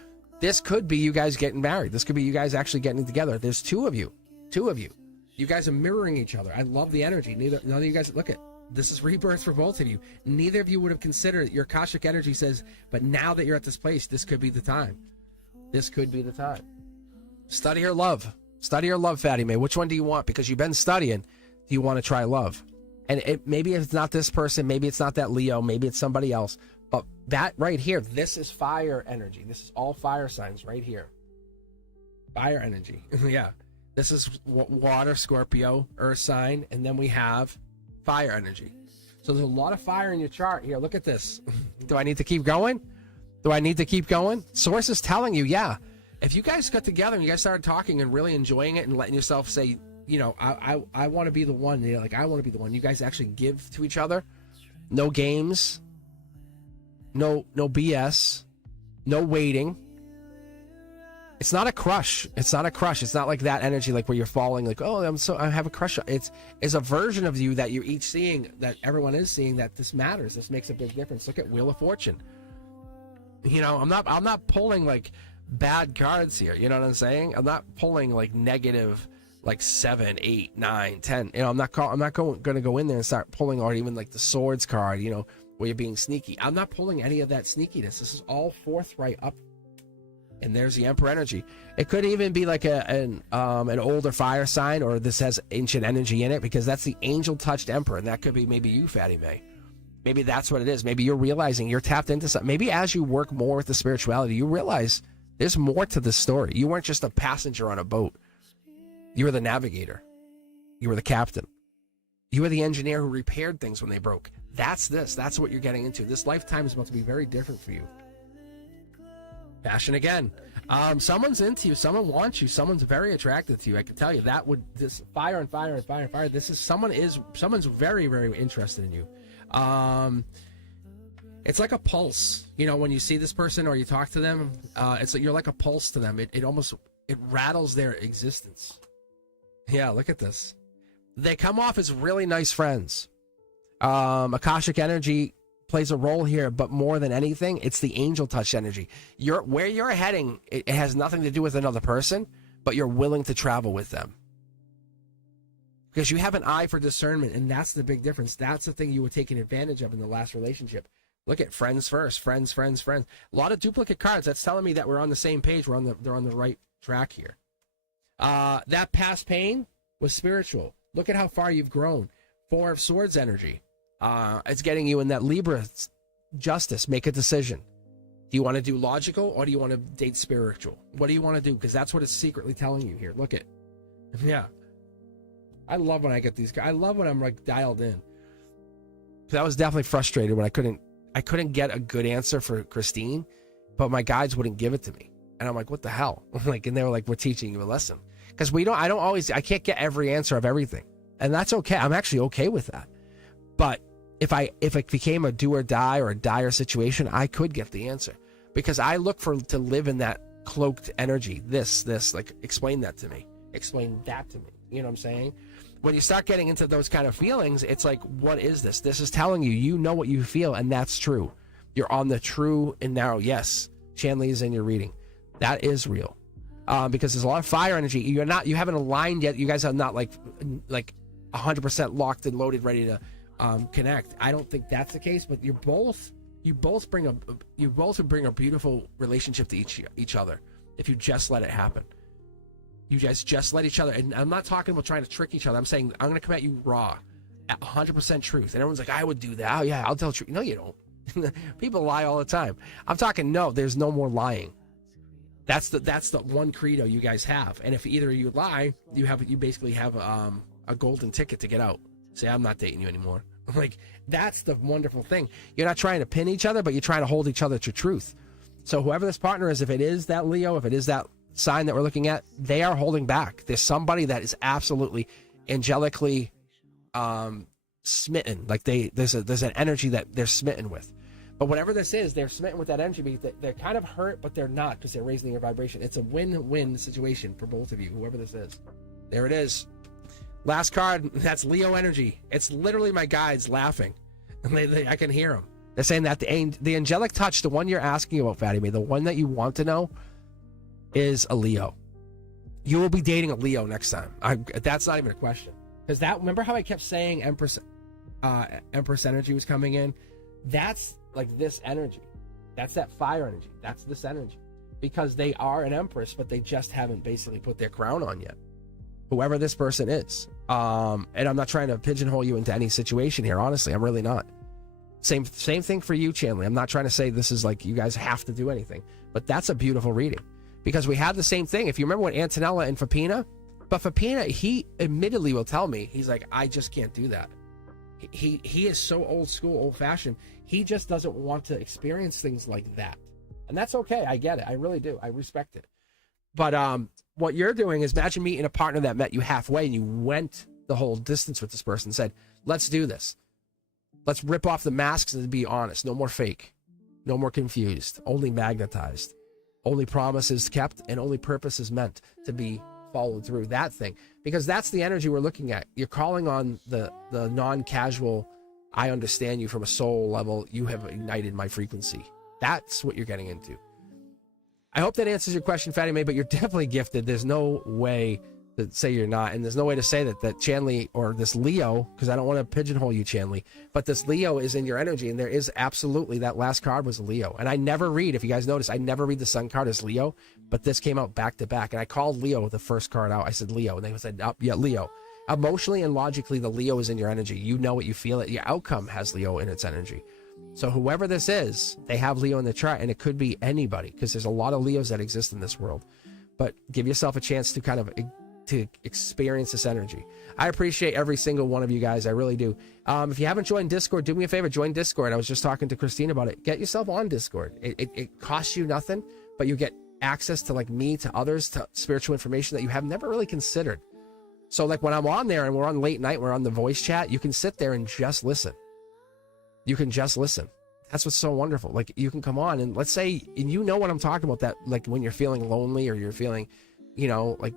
This could be you guys getting married. This could be you guys actually getting together. There's 2 of you. 2 of you. You guys are mirroring each other. I love the energy. None of you guys, look at, this is rebirth for both of you. Neither of you would have considered it. Your Akashic energy says, but now that you're at this place, this could be the time. This could be the time. Study your love. Study your love, Fatty May. Which one do you want? Because you've been studying. Do you want to try love? And maybe it's not this person. Maybe it's not that Leo. Maybe it's somebody else. But that right here, this is fire energy. This is all fire signs right here. Fire energy. Yeah. This is water, Scorpio, earth sign. And then we have fire energy. So there's a lot of fire in your chart here. Look at this. Do I need to keep going? Source is telling you, yeah. If you guys got together and you guys started talking and really enjoying it and letting yourself say, you know, I want to be the one, you know, like I want to be the one. You guys actually give to each other. No games. No BS. No waiting. It's not a crush. It's not like that energy, like where you're falling, like, oh, I have a crush. It's a version of you that you're each seeing, that everyone is seeing, that this matters. This makes a big difference. Look at Wheel of Fortune. You know, I'm not pulling like bad cards here. You know what I'm saying? I'm not pulling like negative, like 7, 8, 9, 10. You know, I'm not going to go in there and start pulling, or even like the swords card, you know, where you're being sneaky. I'm not pulling any of that sneakiness. This is all forthright up. And there's the Emperor energy. It could even be like an older fire sign, or this has ancient energy in it, because that's the angel-touched Emperor, and that could be maybe you, Fatty May. Maybe that's what it is. Maybe you're realizing you're tapped into something. Maybe as you work more with the spirituality, you realize there's more to the story. You weren't just a passenger on a boat. You were the navigator. You were the captain. You were the engineer who repaired things when they broke. That's this. That's what you're getting into. This lifetime is about to be very different for you. Passion again. Someone's into you. Someone wants you. Someone's very attracted to you. I can tell you that would this fire and fire and fire and fire. This is someone's very, very interested in you. It's like a pulse. You know, when you see this person or you talk to them, it's like you're like a pulse to them. It almost rattles their existence. Yeah, look at this. They come off as really nice friends. Akashic energy plays a role here, but more than anything, it's the angel touch energy. Where you're heading, it has nothing to do with another person, but you're willing to travel with them. Because you have an eye for discernment, and that's the big difference. That's the thing you were taking advantage of in the last relationship. Look at friends first, friends. A lot of duplicate cards. That's telling me that we're on the same page. They're on the right track here. That past pain was spiritual. Look at how far you've grown. Four of Swords energy. It's getting you in that Libra justice. Make a decision. Do you want to do logical, or do you want to date spiritual? What do you want to do? Because that's what it's secretly telling you here. Look at, yeah. I love when I get these. I love when I'm like dialed in. I was definitely frustrated when I couldn't get a good answer for Christine, but my guides wouldn't give it to me, and I'm like, what the hell? Like, and they were like, we're teaching you a lesson, because I can't get every answer of everything, and that's okay. I'm actually okay with that, but if it became a do or die or a dire situation, I could get the answer, because I look to live in that cloaked energy. This, like, explain that to me. Explain that to me. You know what I'm saying? When you start getting into those kind of feelings, it's like, what is this? This is telling you know what you feel, and that's true. You're on the true and narrow. Yes, Shanley is in your reading. That is real. Because there's a lot of fire energy. You haven't aligned yet. You guys are not like 100% locked and loaded, ready to connect. I don't think that's the case, but you both would bring a beautiful relationship to each other if you just let it happen. You guys just let each other, and I'm not talking about trying to trick each other. I'm saying I'm going to come at you raw, at 100% truth. And everyone's like, I would do that. Oh yeah, I'll tell the truth. No, you don't. People lie all the time. I'm talking, no, there's no more lying. That's the one credo you guys have. And if either you lie, you basically have a golden ticket to get out. Say, I'm not dating you anymore. Like, that's the wonderful thing. You're not trying to pin each other, but you're trying to hold each other to truth. So whoever this partner is, if it is that Leo, if it is that sign that we're looking at, they are holding back. There's somebody that is absolutely angelically smitten. Like there's an energy that they're smitten with. But whatever this is, they're smitten with that energy because they're kind of hurt, but they're not, because they're raising their vibration. It's a win-win situation for both of you, whoever this is. There it is. Last card, that's Leo energy. It's literally my guides laughing. I can hear them. They're saying that the angelic touch, the one you're asking about, Fatty May, the one that you want to know, is a Leo. You will be dating a Leo next time. That's not even a question. Because remember how I kept saying Empress energy was coming in? That's like this energy. That's that fire energy. That's this energy. Because they are an Empress, but they just haven't basically put their crown on yet. Whoever this person is. And I'm not trying to pigeonhole you into any situation here. Honestly, I'm really not. Same thing for you, Chandler. I'm not trying to say this is like you guys have to do anything. But that's a beautiful reading. Because we had the same thing. If you remember what Antonella and Fapina, but Fapina, he admittedly will tell me, he's like, I just can't do that. He is so old school, old fashioned. He just doesn't want to experience things like that. And that's okay. I get it. I really do. I respect it. But what you're doing is, imagine meeting a partner that met you halfway and you went the whole distance with this person and said, let's do this. Let's rip off the masks and be honest. No more fake. No more confused. Only magnetized. Only promises kept and only purposes meant to be followed through. That thing. Because that's the energy we're looking at. You're calling on the non-casual, I understand you from a soul level. You have ignited my frequency. That's what you're getting into. I hope that answers your question, Fatty May, but you're definitely gifted. There's no way to say you're not, and there's no way to say that Chanley or this Leo, because I don't want to pigeonhole you, Chanley, but this Leo is in your energy, and there is absolutely, that last card was a Leo. And I never read, if you guys notice, I never read the Sun card as Leo, but this came out back to back, and I called Leo the first card out. I said Leo, and they said, oh, yeah, Leo. Emotionally and logically, the Leo is in your energy. You know it, you feel it. Your outcome has Leo in its energy. So whoever this is, they have Leo in the chart, and it could be anybody, because there's a lot of Leos that exist in this world. But give yourself a chance to kind of to experience this energy. I appreciate every single one of you guys. I really do. If you haven't joined Discord, do me a favor, join Discord. I was just talking to Christine about it. Get yourself on Discord. It costs you nothing, but you get access to, like, me, to others, to spiritual information that you have never really considered. So, like, when I'm on there and we're on late night, we're on the voice chat, you can sit there and just listen. You can just listen. That's what's so wonderful. Like, you can come on and let's say, and you know what I'm talking about, that, like, when you're feeling lonely or you're feeling, you know, like,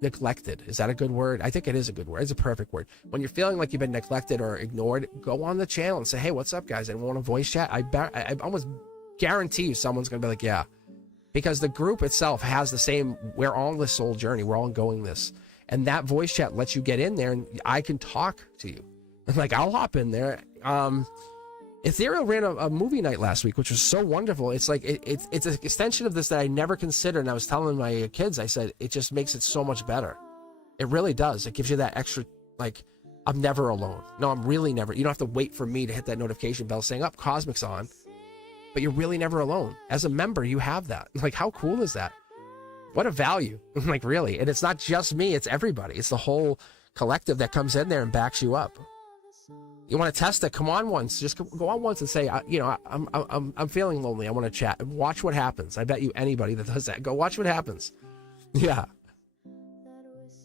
neglected. Is that a good word? I think it is a good word. It's a perfect word. When you're feeling like you've been neglected or ignored, go on the channel and say, hey, what's up, guys? And want a voice chat? I almost guarantee you someone's going to be like, yeah. Because the group itself has the same, we're all on this soul journey. We're all going this. And that voice chat lets you get in there and I can talk to you. Like, I'll hop in there. Ethereal ran a movie night last week, which was so wonderful. It's like it's an extension of this that I never considered. And I was telling my kids, I said, it just makes it so much better. It really does. It gives you that extra, like, I'm never alone. No, I'm really never. You don't have to wait for me to hit that notification bell saying, up, Cosmic's on. But you're really never alone. As a member, you have that. Like, how cool is that? What a value. Like, really. And it's not just me, it's everybody. It's the whole collective that comes in there and backs you up. You want to test it? Come on once. Just go on once and say, you know, I'm feeling lonely. I want to chat. Watch what happens. I bet you anybody that does that, go watch what happens. Yeah.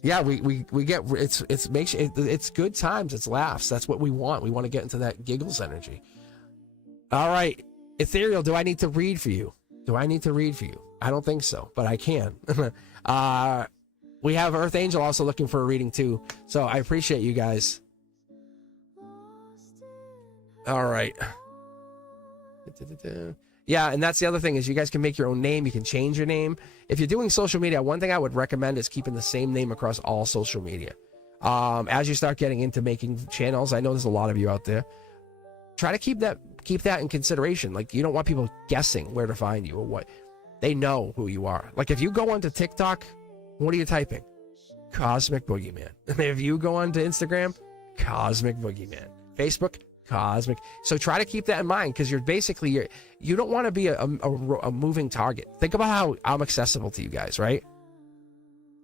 Yeah, we get, it's good times. It's laughs. That's what we want. We want to get into that giggles energy. All right. Ethereal, do I need to read for you? Do I need to read for you? I don't think so, but I can. We have Earth Angel also looking for a reading too. So I appreciate you guys. All right. Yeah, and that's the other thing is you guys can make your own name. You can change your name. If you're doing social media, one thing I would recommend is keeping the same name across all social media. As you start getting into making channels, I know there's a lot of you out there. Try to keep that in consideration. Like, you don't want people guessing where to find you or what. They know who you are. Like, if you go onto TikTok, what are you typing? Cosmic Boogeyman. If you go onto Instagram, Cosmic Boogeyman. Facebook, Cosmic. So try to keep that in mind, because you don't want to be a moving target. Think about how I'm accessible to you guys, right?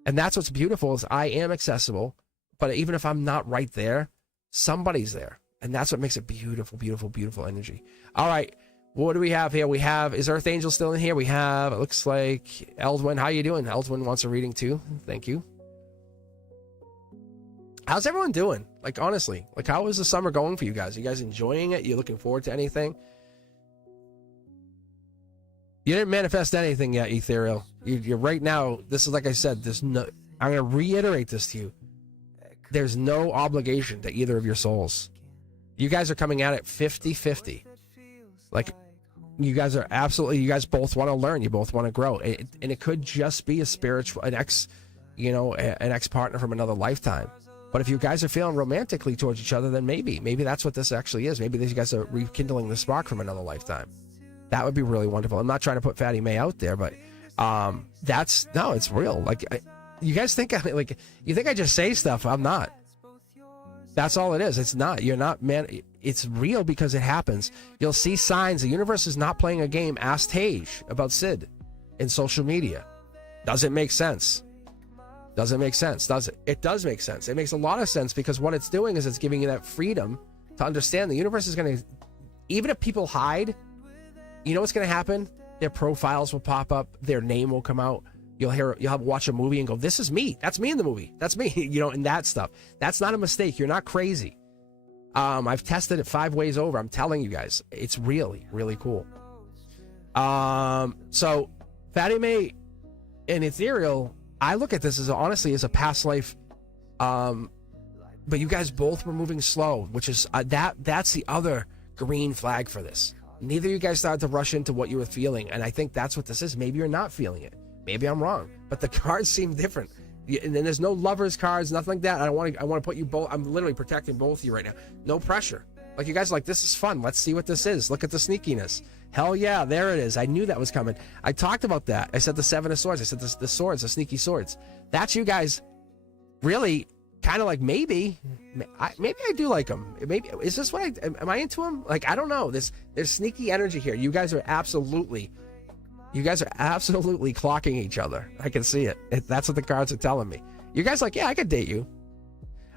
And that's what's beautiful is I am accessible, but even if I'm not right there, somebody's there. And that's what makes it beautiful, beautiful, beautiful energy. All right. What do we have here? Is Earth Angel still in here? We have, it looks like Eldwin. How you doing? Eldwin wants a reading too. Thank you. How's everyone doing? Like, honestly, like, how is the summer going for you guys? Are you guys enjoying it? You looking forward to anything? You didn't manifest anything yet, Ethereal. You're right now. This is, like I said, I'm going to reiterate this to you. There's no obligation to either of your souls. You guys are coming at it 50-50. Like, you guys both want to learn. You both want to grow. And it could just be an ex-partner from another lifetime. But if you guys are feeling romantically towards each other, then maybe that's what this actually is. Maybe these guys are rekindling the spark from another lifetime. That would be really wonderful. I'm not trying to put Fatty May out there, but it's real. Like, you guys think you think I just say stuff. I'm not. That's all it is. It's not. You're not, man. It's real because it happens. You'll see signs. The universe is not playing a game. Ask Tage about Sid in social media. Does it make sense? Doesn't make sense, does it? It does make sense. It makes a lot of sense, because what it's doing is it's giving you that freedom to understand the universe is going to, even if people hide, you know what's going to happen? Their profiles will pop up. Their name will come out. You'll watch a movie and go, this is me. That's me in the movie. That's me. And that stuff. That's not a mistake. You're not crazy. I've tested it 5 ways over. I'm telling you guys, it's really, really cool. So Fatty May and Ethereal, I look at this as a past life. But you guys both were moving slow, which is that's the other green flag for this. Neither of you guys started to rush into what you were feeling. And I think that's what this is. Maybe you're not feeling it. Maybe I'm wrong, but the cards seem different. And then there's no lovers cards, nothing like that. I want to put you both. I'm literally protecting both of you right now. No pressure. Like, you guys are like, this is fun. Let's see what this is. Look at the sneakiness. Hell yeah, there it is. I knew that was coming. I talked about that. I said the 7 of swords. I said the swords, the sneaky swords. That's you guys. Really, kind of like maybe I do like them. Maybe is this what am I into them? Like, I don't know. There's sneaky energy here. You guys are absolutely clocking each other. I can see it. That's what the cards are telling me. You guys like, yeah, I could date you.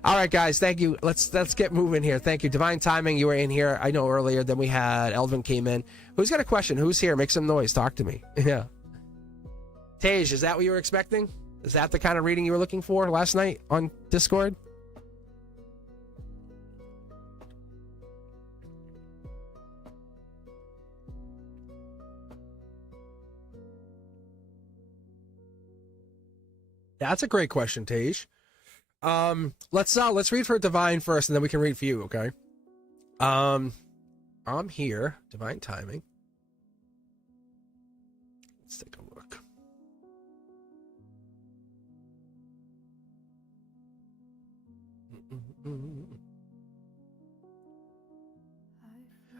All right, guys, thank you. Let's get moving here. Thank you. Divine Timing, you were in here. I know earlier. Then we had Elvin came in. Who's got a question? Who's here? Make some noise. Talk to me. Yeah. Tej, is that what you were expecting? Is that the kind of reading you were looking for last night on Discord? That's a great question, Tej. Let's read for Divine first, and then we can read for you, okay? I'm here. Divine Timing. Let's take a look.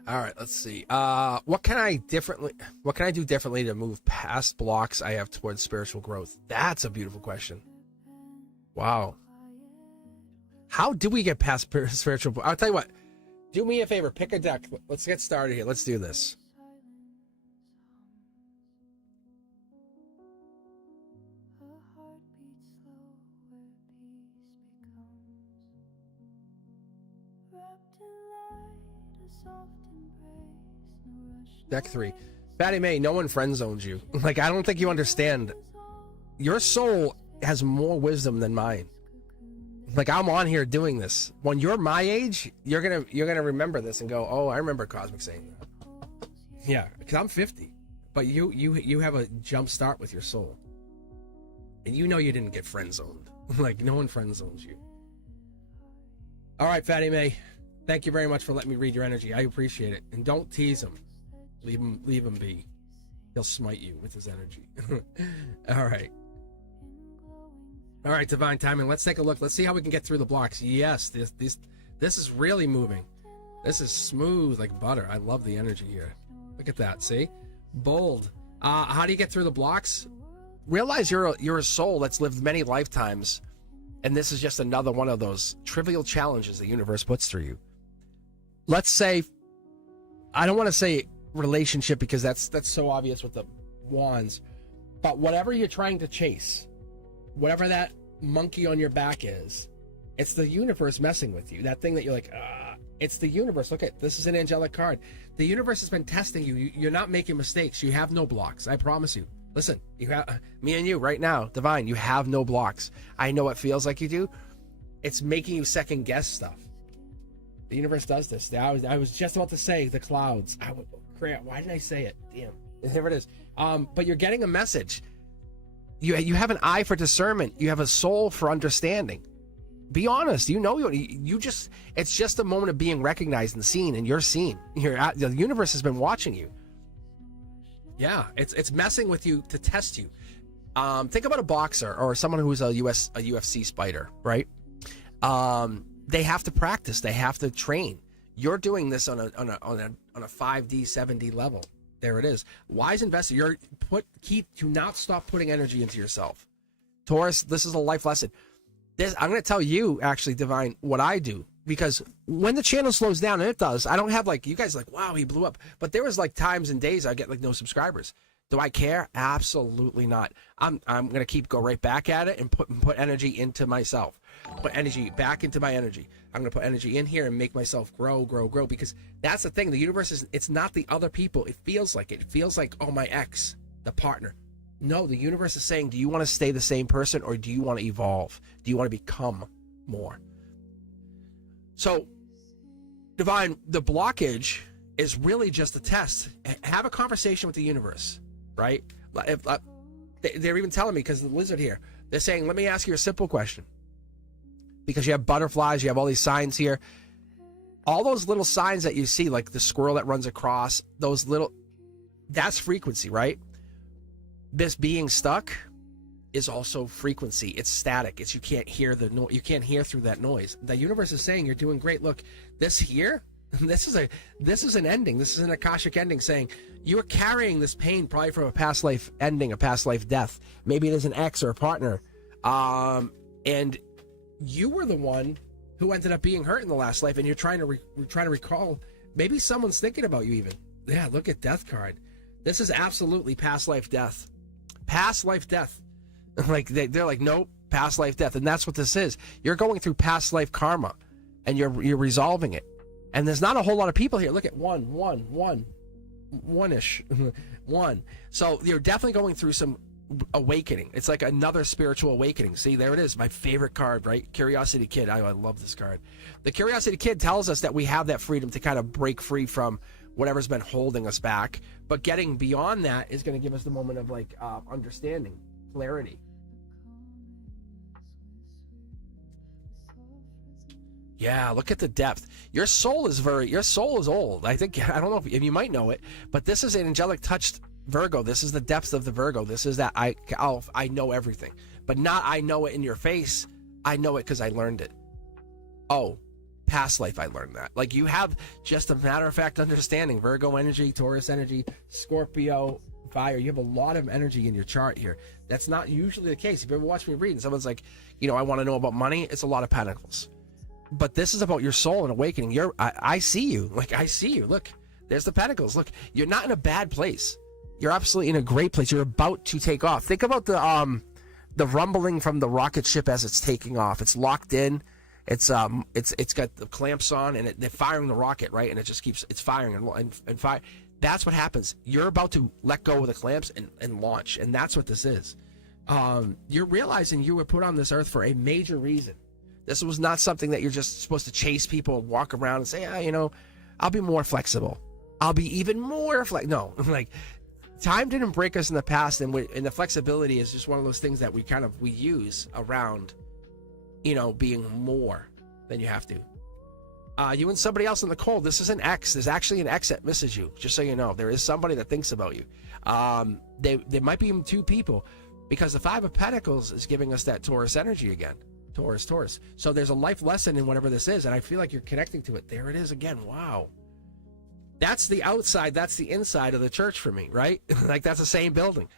All right, let's see. What can I do differently to move past blocks I have towards spiritual growth? That's a beautiful question. Wow. How do we get past spiritual? I'll tell you what. Do me a favor. Pick a deck. Let's get started here. Let's do this. Deck 3. Fatty May, no one friend zones you. Like, I don't think you understand. Your soul has more wisdom than mine. Like, I'm on here doing this. When you're my age, you're gonna remember this and go, "Oh, I remember Cosmic saying that." Yeah, because I'm 50, but you have a jump start with your soul, and you know you didn't get friend zoned. Like, no one friend zones you. All right, Fatty May, thank you very much for letting me read your energy. I appreciate it, and don't tease him. Leave him be. He'll smite you with his energy. All right. All right, Divine Timing. Let's take a look. Let's see how we can get through the blocks. Yes, this is really moving. This is smooth like butter. I love the energy here. Look at that. See, bold. How do you get through the blocks? Realize you're a soul that's lived many lifetimes, and this is just another one of those trivial challenges the universe puts through you. Let's say, I don't want to say relationship because that's so obvious with the wands, but whatever you're trying to chase, whatever that monkey on your back is, it's the universe messing with you. That thing that you're like, it's the universe. Look at this is an angelic card. The universe has been testing you. You're not making mistakes. You have no blocks. I promise you. Listen, you have me and you right now, Divine. You have no blocks. I know it feels like you do. It's making you second guess stuff. The universe does this. I was just about to say the clouds. Crap, why didn't I say it? Damn. Here it is. But you're getting a message. You have an eye for discernment. You have a soul for understanding. Be honest. You just, it's just a moment of being recognized and seen, and you're seen. The universe has been watching you. Yeah, it's messing with you to test you. Think about a boxer or someone who's a UFC fighter, right? They have to practice. They have to train. You're doing this on a 5D, 7D level. There it is. Wise investor, do not stop putting energy into yourself. Taurus, this is a life lesson. I'm going to tell you, actually, Divine, what I do. Because when the channel slows down, and it does, I don't have like, you guys like, wow, he blew up. But there was like times and days I get like no subscribers. Do I care? Absolutely not. I'm going to go right back at it and put energy into myself. Put energy back into my energy. I'm going to put energy in here and make myself grow, because that's the thing. The universe it's not the other people. It feels like oh, my ex, the partner. No, the universe is saying, do you want to stay the same person or do you want to evolve? Do you want to become more? So, Divine, the blockage is really just a test. Have a conversation with the universe, right? They're even telling me, because the lizard here, they're saying, let me ask you a simple question. Because you have butterflies, you have all these signs here. All those little signs that you see, like the squirrel that runs across, that's frequency, right? This being stuck, is also frequency. It's static. It's you can't hear the you can't hear through that noise. The universe is saying you're doing great. Look, this here, this is an ending. This is an Akashic ending saying you are carrying this pain probably from a past life ending, a past life death. Maybe it is an ex or a partner. And you were the one who ended up being hurt in the last life, and you're trying to recall. Maybe someone's thinking about you even. Yeah, look at death card. This is absolutely past life death. Past life death. Like they're like, nope, past life death. And that's what this is. You're going through past life karma, and you're resolving it. And there's not a whole lot of people here. Look at one-ish. One. So you're definitely going through some awakening. It's like another spiritual awakening. See, there it is. My favorite card, right? Curiosity Kid. I love this card. The Curiosity Kid tells us that we have that freedom to kind of break free from whatever's been holding us back. But getting beyond that is going to give us the moment of like understanding, clarity. Yeah, look at the depth. Your soul is old. I don't know if you might know it, but this is an angelic touched Virgo. This is the depth of the Virgo. This is that I know everything, but not I know it in your face. I know it because I learned it. Oh, past life I learned that. Like you have just a matter of fact understanding. Virgo energy, Taurus energy, Scorpio fire. You have a lot of energy in your chart here. That's not usually the case. If you ever watch me read and someone's like, I want to know about money, it's a lot of pentacles. But this is about your soul and awakening. I see you. Like I see you. Look, there's the pentacles. Look, you're not in a bad place. You're absolutely in a great place. You're about to take off. Think about the rumbling from the rocket ship as it's taking off. It's locked in. It's got the clamps on, and they're firing the rocket, right? And it just keeps firing and fire. That's what happens. You're about to let go of the clamps and launch, and that's what this is. You're realizing you were put on this earth for a major reason. This was not something that you're just supposed to chase people and walk around and say, I'll be more flexible. I'll be even more no, like time didn't break us in the past, and the flexibility is just one of those things that we use around, being more than you have to. You and somebody else in the cold. This is an ex. There's actually an ex that misses you. Just so you know, there is somebody that thinks about you. There might be even two people, because the Five of Pentacles is giving us that Taurus energy again. Taurus. So there's a life lesson in whatever this is, and I feel like you're connecting to it. There it is again. Wow. That's the outside, that's the inside of the church for me, right? Like that's the same building.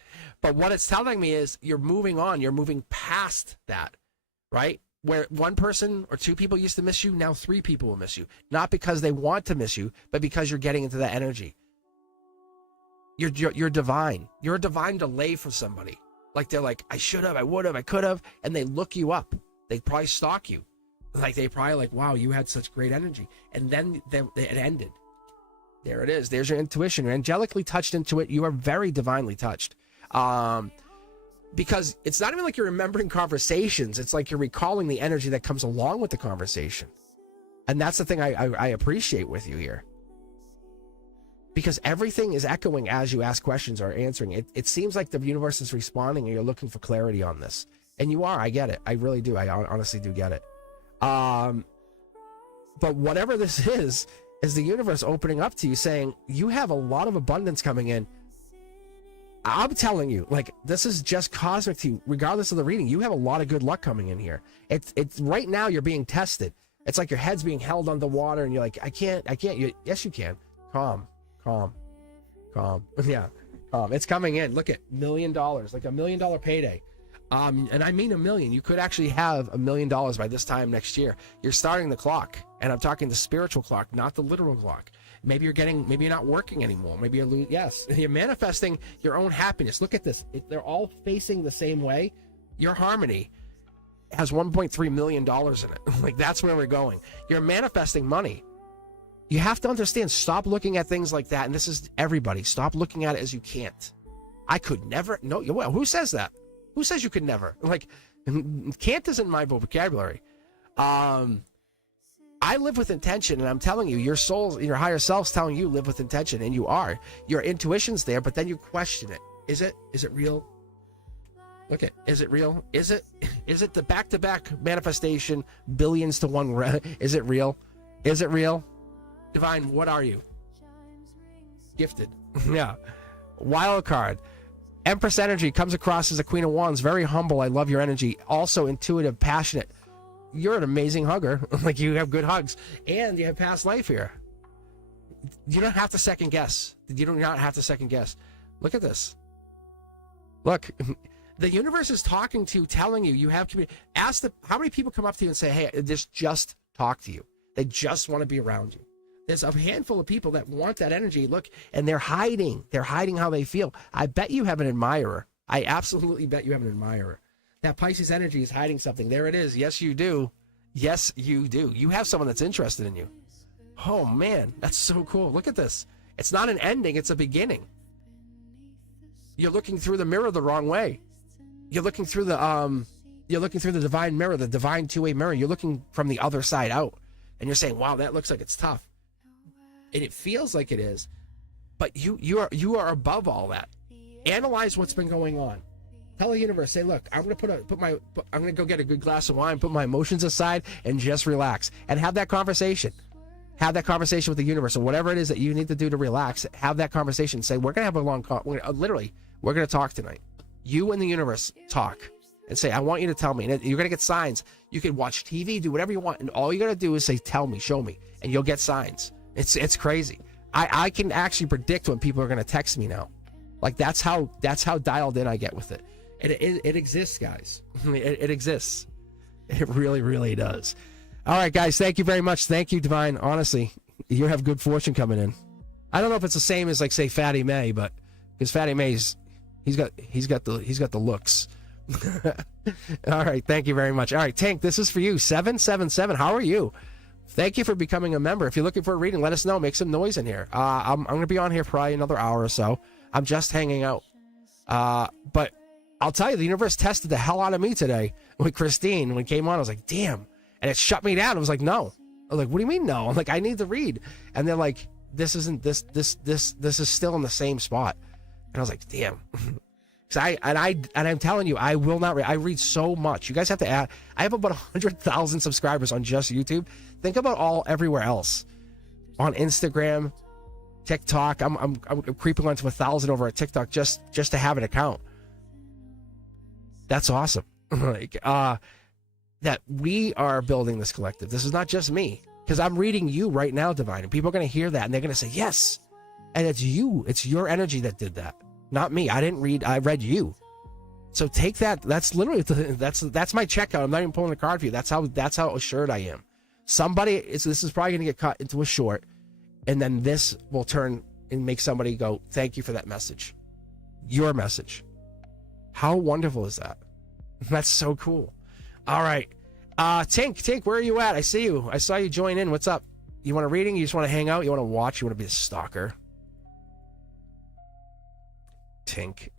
But what it's telling me is you're moving on, you're moving past that, right? Where one person or two people used to miss you, now three people will miss you. Not because they want to miss you, but because you're getting into that energy. You're divine. You're a divine delay for somebody. Like they're like, I should have, I would have, I could have, and they look you up. They probably stalk you. Like they probably like, wow, you had such great energy. And then it ended. There it is. There's your intuition. You're angelically touched into it. You are very divinely touched. Because it's not even like you're remembering conversations. It's like you're recalling the energy that comes along with the conversation. And that's the thing I appreciate with you here. Because everything is echoing as you ask questions or answering. It seems like the universe is responding and you're looking for clarity on this. And you are. I get it. I really do. I honestly do get it. But whatever this is the universe opening up to you saying, you have a lot of abundance coming in. I'm telling you, like, this is just cosmic to you. Regardless of the reading, you have a lot of good luck coming in here. It's right now you're being tested. It's like your head's being held underwater and you're like, I can't. Yes, you can. Calm. Yeah. It's coming in. Look at $1 million, like $1 million payday. And I mean $1 million. You could actually have $1 million by this time next year. You're starting the clock, and I'm talking the spiritual clock, not the literal clock. Maybe you're not working anymore. Maybe you're manifesting your own happiness. Look at this. They're all facing the same way. Your harmony has $1.3 million in it. Like that's where we're going. You're manifesting money. You have to understand, stop looking at things like that. And this is everybody. Stop looking at it as you can't. I could never. No, well, who says that? Who says you could never? Like, can't isn't my vocabulary. I live with intention, and I'm telling you, your soul, your higher self's telling you live with intention, and you are. Your intuition's there, but then you question it. Is it real? Look at, is it real? Is it the back-to-back manifestation, billions to one? Is it real? Is it real? Divine, what are you? Gifted. Yeah. Wild card. Empress energy comes across as a Queen of Wands, very humble. I love your energy. Also intuitive, passionate. You're an amazing hugger. Like, you have good hugs, and you have past life here. You don't have to second guess. You do not have to second guess. Look at this. Look, the universe is talking to you, telling you you have community. How many people come up to you and say, hey, just talk to you. They just want to be around you. There's a handful of people that want that energy. Look, and they're hiding. They're hiding how they feel. I bet you have an admirer. I absolutely bet you have an admirer. That Pisces energy is hiding something. There it is. Yes, you do. Yes, you do. You have someone that's interested in you. Oh, man, that's so cool. Look at this. It's not an ending. It's a beginning. You're looking through the mirror the wrong way. You're looking through the divine mirror, the divine two-way mirror. You're looking from the other side out, and you're saying, wow, that looks like it's tough. And it feels like it is, but you are above all that. Analyze what's been going on. Tell the universe, say, look, I'm gonna go get a good glass of wine, put my emotions aside, and just relax and have that conversation. Have that conversation with the universe, or whatever it is that you need to do to relax. Have that conversation. Say, we're gonna have a long we're gonna talk tonight. You and the universe talk and say, I want you to tell me. And you're gonna get signs. You can watch TV, do whatever you want, and all you gotta do is say, tell me, show me, and you'll get signs. It's crazy. I can actually predict when people are going to text me now. Like, that's how dialed in I get with it. It exists, guys. It exists. It really, really does. All right, guys. Thank you very much. Thank you, Divine. Honestly, you have good fortune coming in. I don't know if it's the same as, like, say, Fatty May, but because Fatty May's he's got the looks. All right. Thank you very much. All right, Tank. This is for you. 777. How are you? Thank you for becoming a member. If you're looking for a reading, let us know. Make some noise in here. I'm going to be on here probably another hour or so. I'm just hanging out. But I'll tell you, the universe tested the hell out of me today with Christine. When it came on, I was like, damn. And it shut me down. I was like, no. I was like, what do you mean no? I'm like, I need to read. And they're like, this is still in the same spot. And I was like, damn. I'm telling you, I will not read. I read so much. You guys have to add. I have about 100,000 subscribers on just YouTube. Think about everywhere else. On Instagram, TikTok. I'm creeping onto 1,000 over at TikTok just to have an account. That's awesome. Like, that we are building this collective. This is not just me, because I'm reading you right now, Divine, and people are going to hear that and they're going to say yes. And it's you. It's your energy that did that. Not me. I didn't read. I read you. So take that. That's literally that's my checkout. I'm not even pulling a card for you. That's how assured I am. This is probably going to get cut into a short, and then this will turn and make somebody go, thank you for that message. Your message. How wonderful is that? That's so cool. All right. Tink, where are you at? I see you. I saw you join in. What's up? You want a reading? You just want to hang out? You want to watch? You want to be a stalker? Tink.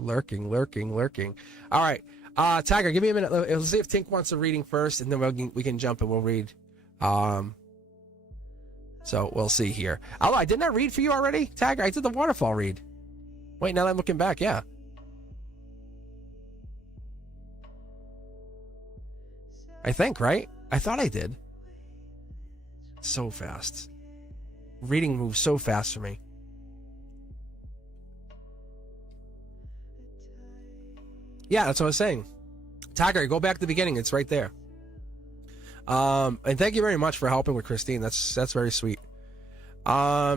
Lurking. All right. Tiger, give me a minute. Let's see if Tink wants a reading first, and then we can jump and we'll read. So we'll see here. Oh, didn't I read for you already, Tiger? I did the waterfall read. Wait, now that I'm looking back, yeah. I think, right? I thought I did. So fast. Reading moves so fast for me. Yeah, that's what I was saying. Tiger, go back to the beginning. It's right there. And thank you very much for helping with Christine. That's very sweet. I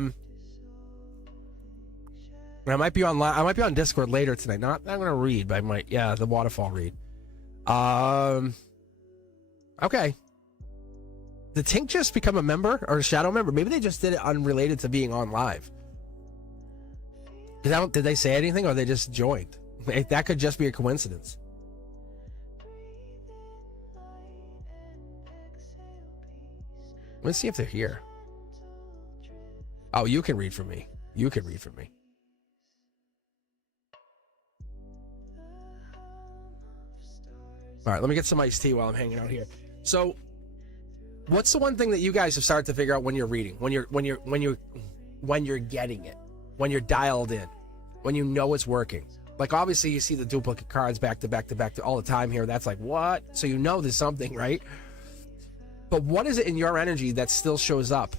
might be online. I might be on Discord later tonight. I'm gonna read, but I might. Yeah, the waterfall read. Okay. Did Tink just become a member or a shadow member? Maybe they just did it unrelated to being on live. Did they say anything, or they just joined? That could just be a coincidence. Let's see if they're here. Oh, you can read for me. You can read for me. All right, let me get some iced tea while I'm hanging out here. So, what's the one thing that you guys have started to figure out when you're reading, when you're getting it, when you're dialed in, when you know it's working? Like, obviously, you see the duplicate cards back to back to back to all the time here. That's like, what? So you know there's something, right? But what is it in your energy that still shows up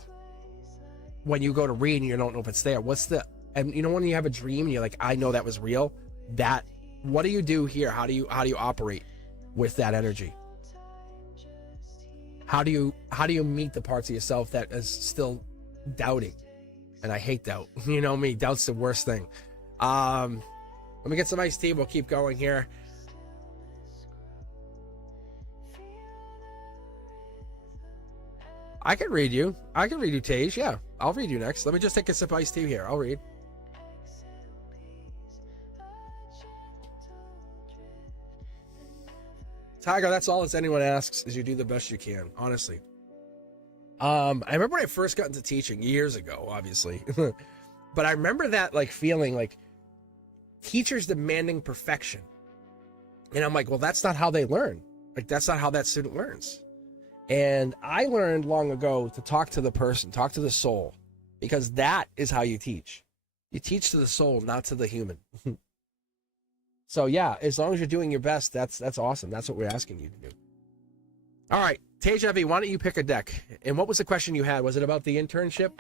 when you go to read and you don't know if it's there? What's the... And you know when you have a dream and you're like, I know that was real? That... What do you do here? How do you operate with that energy? How do you meet the parts of yourself that is still doubting? And I hate doubt. You know me, doubt's the worst thing. Let me get some iced tea. We'll keep going here. I can read you. Tage. Yeah, I'll read you next. Let me just take a sip of iced tea here. I'll read. Tiger, that's all as anyone asks, is you do the best you can, honestly. I remember when I first got into teaching years ago, obviously. But I remember that like feeling like teachers demanding perfection. And I'm like, well, that's not how they learn. Like, that's not how that student learns. And I learned long ago to talk to the person, talk to the soul, because that is how you teach. You teach to the soul, not to the human. So yeah, as long as you're doing your best, that's awesome. That's what we're asking you to do. All right, Tej Evie, why don't you pick a deck? And what was the question you had? Was it about the internship?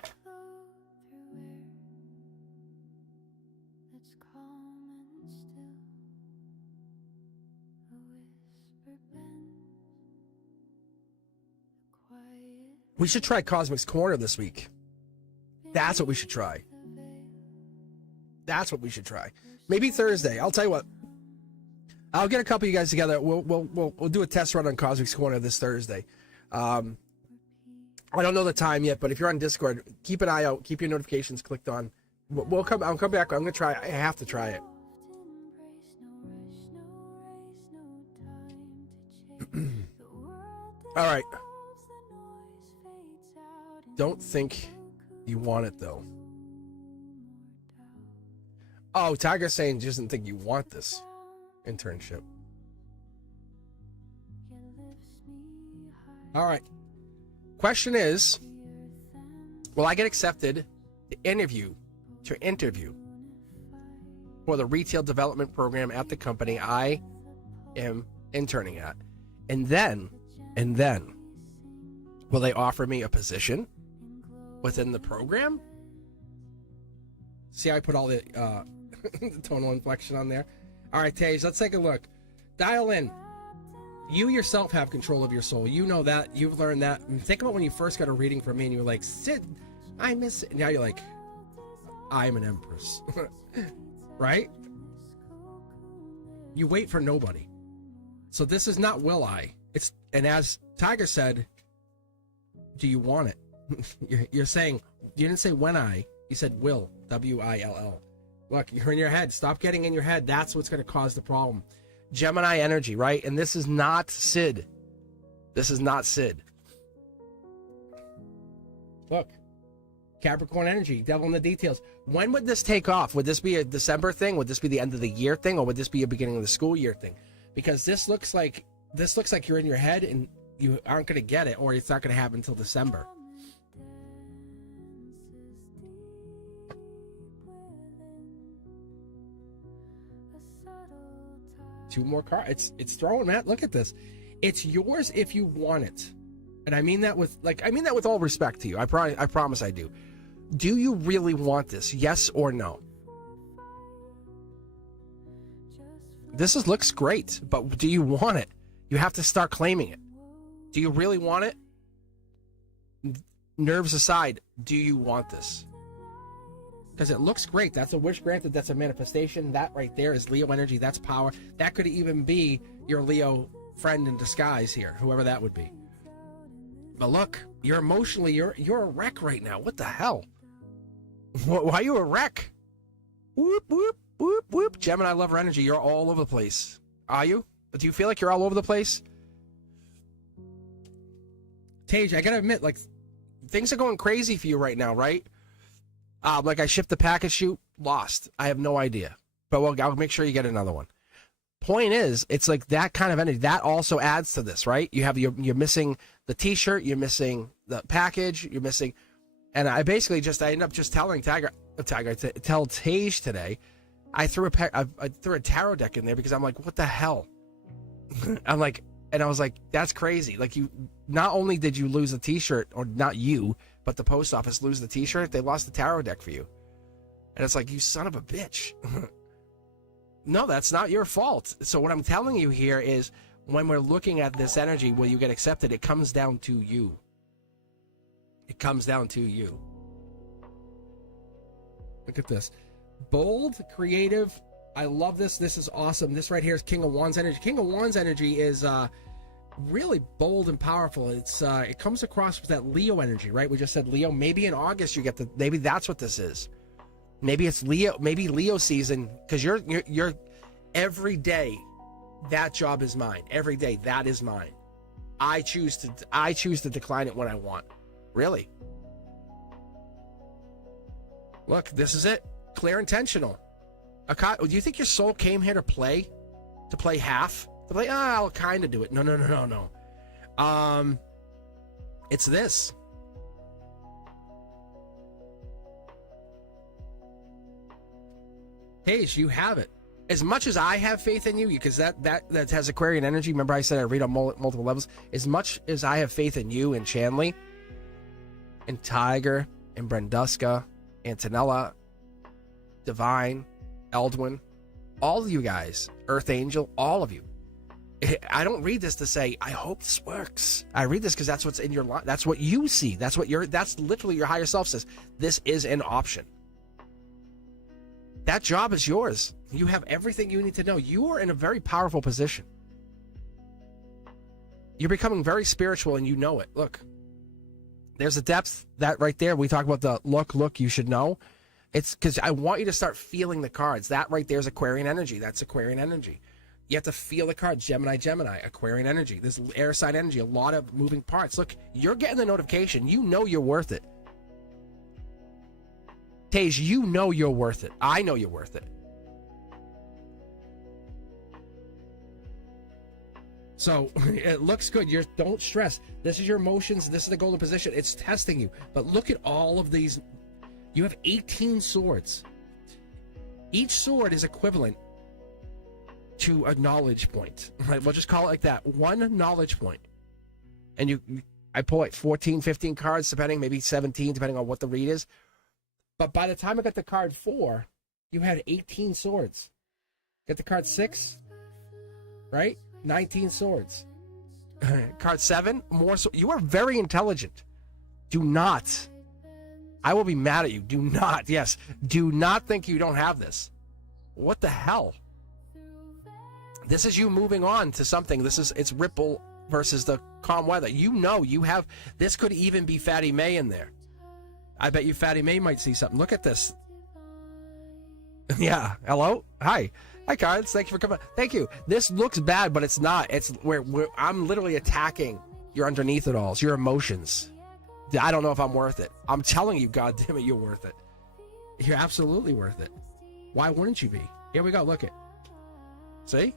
We should try Cosmic's Corner this week. That's what we should try. That's what we should try. Maybe Thursday. I'll tell you what. I'll get a couple of you guys together. We'll do a test run on Cosmic's Corner this Thursday. I don't know the time yet, but if you're on Discord, keep an eye out. Keep your notifications clicked on. I'll come back. I'm gonna try. I have to try it. All right. Don't think you want it though. Oh, Tiger's saying he doesn't think you want this internship. All right. Question is, will I get accepted to interview for the retail development program at the company I am interning at? And then, will they offer me a position within the program? See, I put all the the tonal inflection on there. All right, Tage, let's take a look. Dial in. You yourself have control of your soul. You know that. You've learned that. And think about when you first got a reading from me and you were like, Sid, I miss it. Now you're like, I'm an empress. Right? You wait for nobody. So this is not will I. And as Tiger said, do you want it? You're saying, you didn't say when I. You said will. W-I-L-L. Look, you're in your head. Stop getting in your head. That's what's going to cause the problem. Gemini energy, right? And this is not Sid. This is not Sid. Look. Capricorn energy. Devil in the details. When would this take off? Would this be a December thing? Would this be the end of the year thing? Or would this be a beginning of the school year thing? Because this looks like you're in your head and you aren't going to get it, or it's not going to happen until December. Two more cards. It's throwing, Matt. Look at this. It's yours if you want it, and I mean that with all respect to you. I promise I do. Do you really want this? Yes or no? This looks great, but do you want it? You have to start claiming it. Do you really want it? Nerves aside, do you want this? Because it looks great. That's a wish granted. That's a manifestation. That right there is Leo energy. That's power. That could even be your Leo friend in disguise here, whoever that would be. But look, you're emotionally, you're a wreck right now. What the hell? Why are you a wreck? Whoop, whoop, whoop, whoop. Gemini lover energy. You're all over the place. Are you? Do you feel like you're all over the place? Tage, I gotta admit, like, things are going crazy for you right now, right? Like I shipped the package shoot, lost. I have no idea. But I'll make sure you get another one. Point is, it's like that kind of energy. That also adds to this, right? You're missing the t-shirt, you're missing the package, you're missing... And I basically I ended up just telling tell Tage today, I threw a tarot deck in there because I'm like, what the hell? I'm like, and I was like, that's crazy. Like, you, not only did you lose the t-shirt, or not you, but the post office lose the t-shirt, they lost the tarot deck for you. And it's like, you son of a bitch. No, that's not your fault. So what I'm telling you here is, when we're looking at this energy, will you get accepted? It comes down to you. It comes down to you. Look at this. Bold, creative. I love this. This is awesome. This right here is King of Wands energy. King of Wands energy is really bold and powerful. It's it comes across with that Leo energy, right? We just said Leo. Maybe in August you get the. Maybe that's what this is. Maybe it's Leo. Maybe Leo season, because you're every day. That job is mine. Every day that is mine. I choose to decline it when I want. Really. Look, this is it. Clear, intentional. Do you think your soul came here to play? To play half? To play, I'll kind of do it. No. It's this. Paige, you have it. As much as I have faith in you, because that has Aquarian energy. Remember I said I read on multiple levels. As much as I have faith in you and Chanley, and Tiger, and Brenduska, Antonella, Divine, Eldwin, all of you guys, Earth Angel, all of you. I don't read this to say, I hope this works. I read this because that's what's in your life. That's what you see. That's literally your higher self says. This is an option. That job is yours. You have everything you need to know. You are in a very powerful position. You're becoming very spiritual and you know it. Look, there's a depth that right there. We talk about the look, you should know. It's because I want you to start feeling the cards. That right there is Aquarian energy. That's Aquarian energy. You have to feel the cards. Gemini, Aquarian energy. This air sign energy, a lot of moving parts. Look, you're getting the notification. You know you're worth it. Tej, you know you're worth it. I know you're worth it. So it looks good. Don't stress. This is your emotions. This is the golden position. It's testing you. But look at all of these. You have 18 swords. Each sword is equivalent to a knowledge point. Right? We'll just call it like that. One knowledge point. And I pull like 14, 15 cards, depending, maybe 17, depending on what the read is. But by the time I got the card 4, you had 18 swords. Get the card 6, right? 19 swords. Card 7, more. You are very intelligent. Do not. I will be mad at you. Do not. Yes. Do not think you don't have this. What the hell? This is you moving on to something. It's Ripple versus the calm weather. You know you have. This could even be Fatty May in there. I bet you Fatty May might see something. Look at this. Yeah. Hello. Hi, cards. Thank you for coming. Thank you. This looks bad, but it's not. It's where I'm literally attacking your underneath it all. It's your emotions. I don't know if I'm worth it. I'm telling you, God damn it, you're worth it. You're absolutely worth it. Why wouldn't you be? Here we go. Look it. See?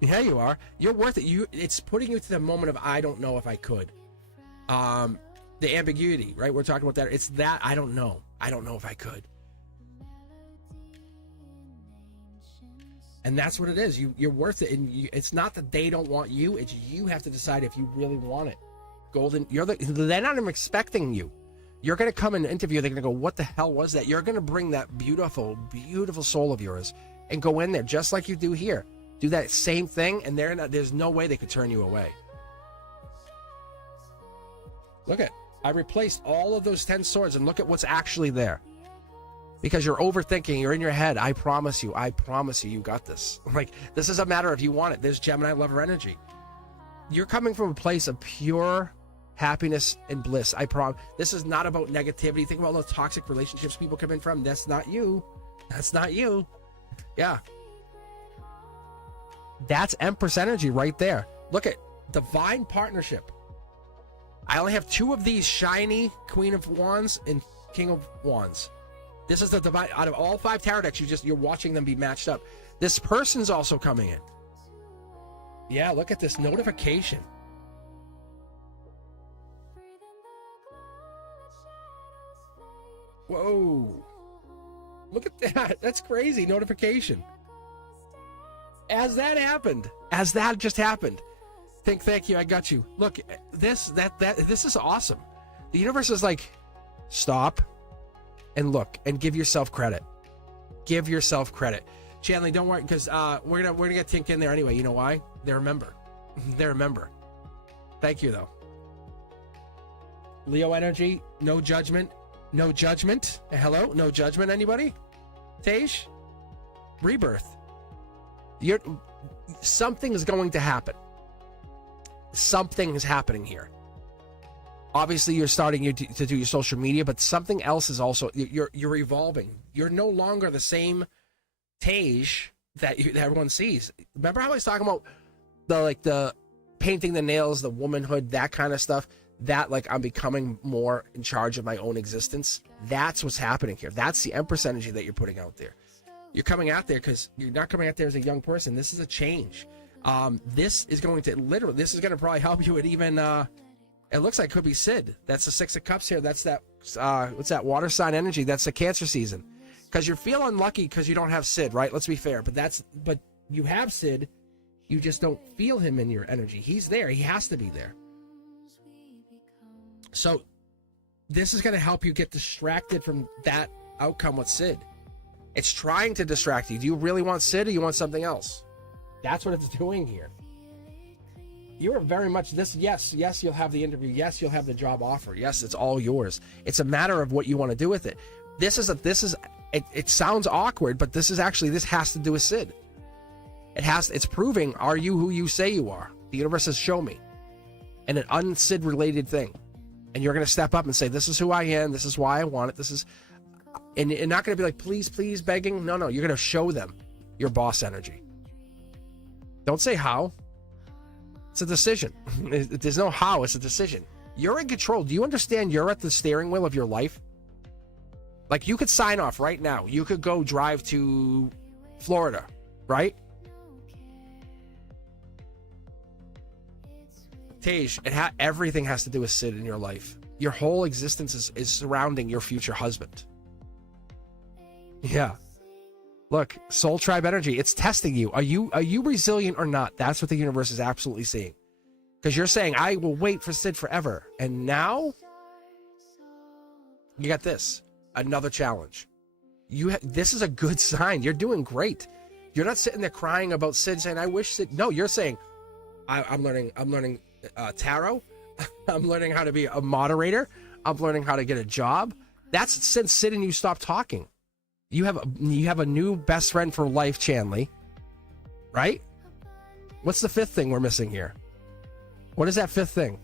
Yeah, you are. You're worth it. It's putting you to the moment of I don't know if I could. The ambiguity, right? We're talking about that. It's that I don't know. I don't know if I could. And that's what it is. You're worth it. And it's not that they don't want you. It's you have to decide if you really want it. Golden, they're not even expecting you. You're going to come in an interview. They're going to go, what the hell was that? You're going to bring that beautiful, beautiful soul of yours and go in there just like you do here. Do that same thing. And there's no way they could turn you away. Look at, I replaced all of those 10 swords and look at what's actually there. Because you're overthinking, you're in your head. I promise you, you got this. Like, this is a matter of you want it. There's Gemini lover energy. You're coming from a place of pure happiness and bliss. I promise. This is not about negativity. Think about all those toxic relationships people come in from. That's not you. That's not you. Yeah. That's Empress energy right there. Look at divine partnership. I only have 2 of these shiny Queen of Wands and King of Wands. This is the divine. Out of all 5 tarot decks, you're watching them be matched up. This person's also coming in. Yeah, look at this notification. Whoa. Look at that. That's crazy. Notification. As that just happened. Thank you. I got you. Look, this is awesome. The universe is like, stop and look and give yourself credit. Give yourself credit. Chandler, don't worry, because we're gonna get Tink in there anyway. You know why? They remember. They remember. Thank you though. Leo energy, no judgment. No judgment. Hello? No judgment, anybody? Tej? Rebirth. Something is going to happen. Something is happening here. Obviously, you're starting to do your social media, but something else is also... You're evolving. You're no longer the same Tej that everyone sees. Remember how I was talking about the painting the nails, the womanhood, that kind of stuff? That I'm becoming more in charge of my own existence. That's what's happening here. That's the Empress energy that you're putting out there. You're coming out there because you're not coming out there as a young person. This is a change. This is going to probably help you with even it looks like it could be Sid. That's the Six of Cups here. That's that what's that, water sign energy. That's the Cancer season. Because you're feeling lucky because you don't have Sid, right? Let's be fair. But you have Sid, you just don't feel him in your energy. He's there. He has to be there. So this is going to help you get distracted from that outcome with Sid. It's trying to distract you. Do you really want Sid or you want something else? That's what it's doing here. You are very much this. Yes, you'll have the interview. Yes, you'll have the job offer. Yes, it's all yours. It's a matter of what you want to do with it. It sounds awkward, but this has to do with Sid. It's proving, are you who you say you are? The universe says, show me. And an un-Sid related thing. And you're going to step up and say, this is who I am. This is why I want it. And you're not going to be like, please, begging. No, you're going to show them your boss energy. Don't say how. It's a decision. There's no how. It's a decision. You're in control. Do you understand you're at the steering wheel of your life? Like, you could sign off right now. You could go drive to Florida, right? Tej, everything has to do with Sid in your life. Your whole existence is surrounding your future husband. Yeah. Look, soul tribe energy, it's testing you. Are you resilient or not? That's what the universe is absolutely seeing. Because you're saying, I will wait for Sid forever. And now, you got this. Another challenge. This is a good sign. You're doing great. You're not sitting there crying about Sid, saying, I wish Sid... No, you're saying, I'm learning tarot. I'm learning how to be a moderator. I'm learning how to get a job. That's since Sid and you stopped talking. You have a new best friend for life, Chanley. Right? What's the fifth thing we're missing here? What is that fifth thing?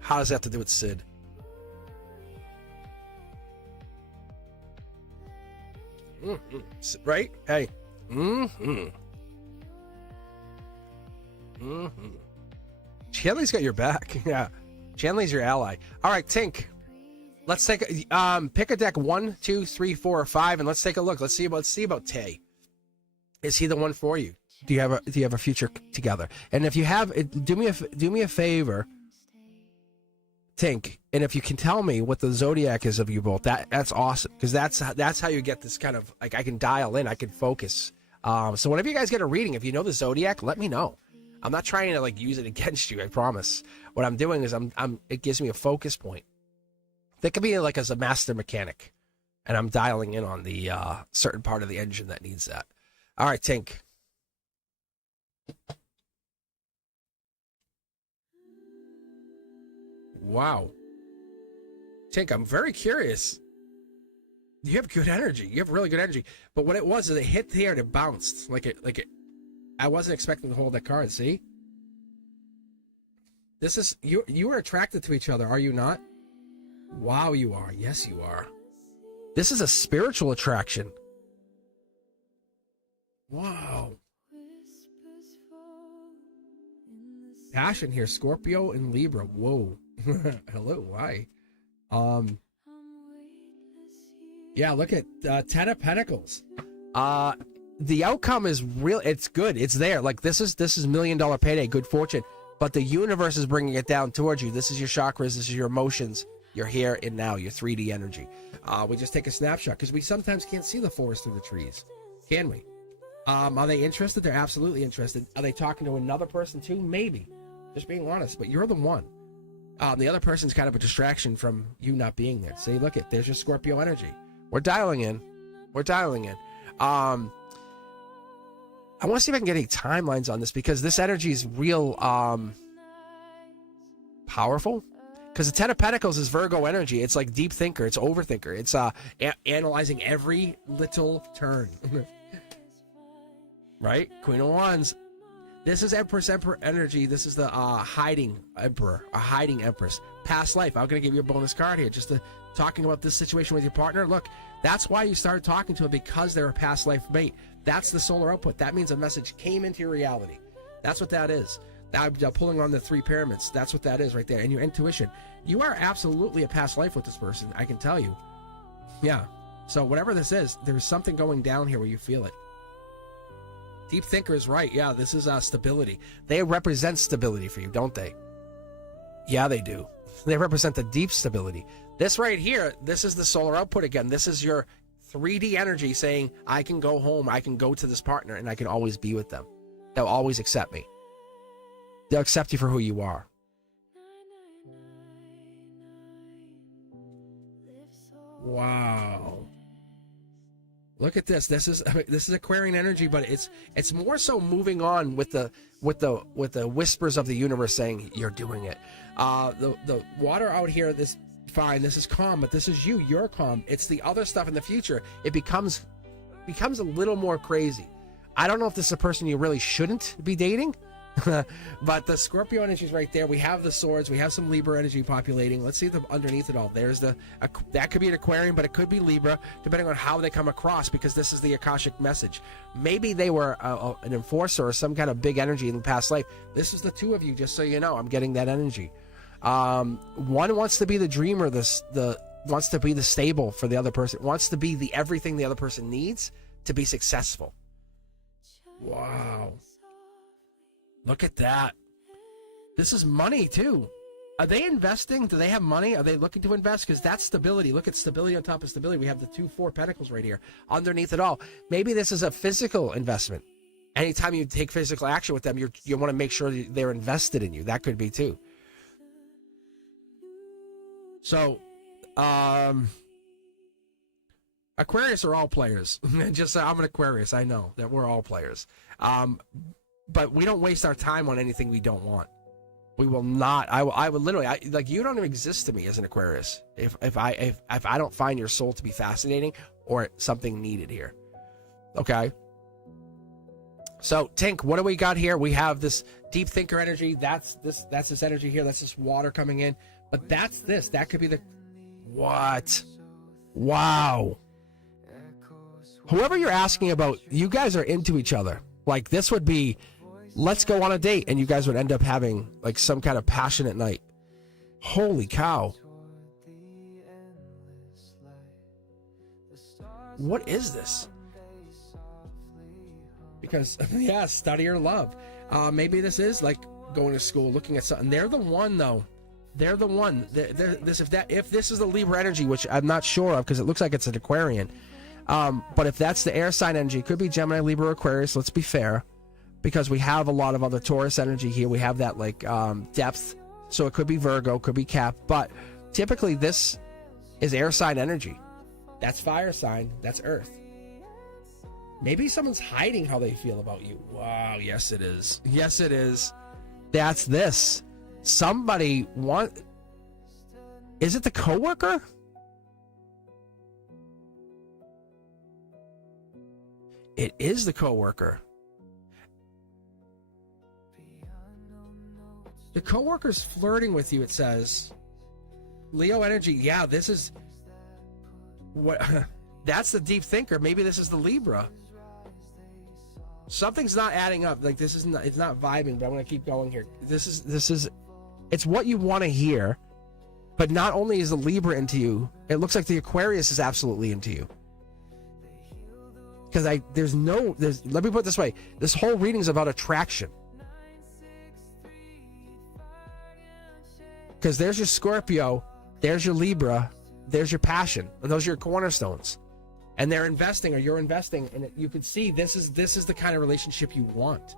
How does that have to do with Sid? Right? Hey. Chanley's got your back. Yeah. Chanley's your ally. All right, Tink. Let's take pick a deck 1, 2, 3, 4, or 5, and let's take a look. Let's see about Tay. Is he the one for you? Do you have a future together? And if you have, do me a favor, Tink. And if you can tell me what the zodiac is of you both, that's awesome, because that's how you get this kind of, like, I can dial in, I can focus. So whenever you guys get a reading, if you know the zodiac, let me know. I'm not trying to use it against you, I promise. What I'm doing is it gives me a focus point. Think of me as a master mechanic, and I'm dialing in on the certain part of the engine that needs that. All right, Tink. Wow. Tink, I'm very curious. You have good energy. You have really good energy. But what it was is it hit here and it bounced. I wasn't expecting to hold that card, see? This is, you are attracted to each other, are you not? Wow, you are. Yes, you are. This is a spiritual attraction. Wow. Passion here, Scorpio and Libra. Whoa. Hello, why? Yeah, look at Ten of Pentacles. The outcome is real. It's good. It's there. This is $1 million payday, good fortune. but the universe is bringing it down towards you. This is your chakras. This is your emotions. You're here and now. Your 3D energy. We just take a snapshot because we sometimes can't see the forest through the trees, can we? Are they interested? They're absolutely interested. Are they talking to another person too? Maybe. Just being honest. But you're the one. The other person's kind of a distraction from you not being there. See, look at, there's your Scorpio energy. We're dialing in. We're dialing in. I want to see if I can get any timelines on this because this energy is real powerful. Because the Ten of Pentacles is Virgo energy. It's like deep thinker. It's overthinker. It's analyzing every little turn. Right? Queen of Wands. This is Empress energy. This is the hiding emperor, a hiding empress. Past life. I'm going to give you a bonus card here. Just talking about this situation with your partner. Look, that's why you started talking to him, because they're a past life mate. That's the solar output. That means a message came into your reality. That's what that is. I'm pulling on the 3 pyramids. That's what that is right there. And your intuition. You are absolutely a past life with this person. I can tell you. Yeah. So whatever this is, there's something going down here where you feel it. Deep thinker is right. Yeah, this is stability. They represent stability for you, don't they? Yeah, they do. They represent the deep stability. This right here, this is the solar output again. This is your 3D energy saying, I can go home, I can go to this partner, and I can always be with them. They'll always accept me. They'll accept you for who you are. Wow. Look at this. This is Aquarian energy, but it's more so moving on with the whispers of the universe saying you're doing it. The water out here, this fine. This is calm, but this is you. You're calm. It's the other stuff in the future. It becomes a little more crazy. I don't know if this is a person you really shouldn't be dating. But the Scorpio energy is right there. We have the swords. We have some Libra energy populating. Let's see the underneath it all. There's that could be an Aquarian, but it could be Libra, depending on how they come across, because this is the Akashic message. Maybe they were an enforcer or some kind of big energy in the past life. This is the 2 of you, just so you know. I'm getting that energy. One wants to be the dreamer, wants to be the stable for the other person, wants to be the everything the other person needs to be successful. Wow. Look at that. This is money, too. Are they investing? Do they have money? Are they looking to invest? Because that's stability. Look at stability on top of stability. We have the 4 pentacles right here. Underneath it all. Maybe this is a physical investment. Anytime you take physical action with them, you want to make sure they're invested in you. That could be, too. So, Aquarius are all players. Just I'm an Aquarius. I know that we're all players. But we don't waste our time on anything we don't want. We will not. I would literally, like, you don't even exist to me as an Aquarius if I don't find your soul to be fascinating or something needed here. Okay. So Tink, what do we got here? We have this deep thinker energy. That's this energy here. That's this water coming in. But that's this. That could be the what? Wow. Whoever you're asking about, you guys are into each other. Like, this would be, let's go on a date, and you guys would end up having like some kind of passionate night. Holy cow. What is this? Because, yeah, study or love. Maybe this is like going to school, looking at something. They're the one, though. They're the one. If this is the Libra energy, which I'm not sure of because it looks like it's an Aquarian. But if that's the air sign energy, it could be Gemini, Libra, Aquarius. Let's be fair, because we have a lot of other Taurus energy here. We have that like depth, so it could be Virgo, could be Cap. But typically, this is air sign energy. That's fire sign. That's Earth. Maybe someone's hiding how they feel about you. Wow. Yes, it is. Yes, it is. That's this. Somebody Is it the coworker? It is the coworker. The coworker's flirting with you, it says. Leo energy. Yeah, this is what that's the deep thinker. Maybe this is the Libra. Something's not adding up. Like, this is not, it's not vibing, but I'm going to keep going here. This is it's what you want to hear. But not only is the Libra into you, it looks like the Aquarius is absolutely into you. Because let me put it this way. This whole reading is about attraction. Because there's your Scorpio, there's your Libra, there's your passion, and those are your cornerstones. And they're investing, or you're investing, and you can see this is the kind of relationship you want.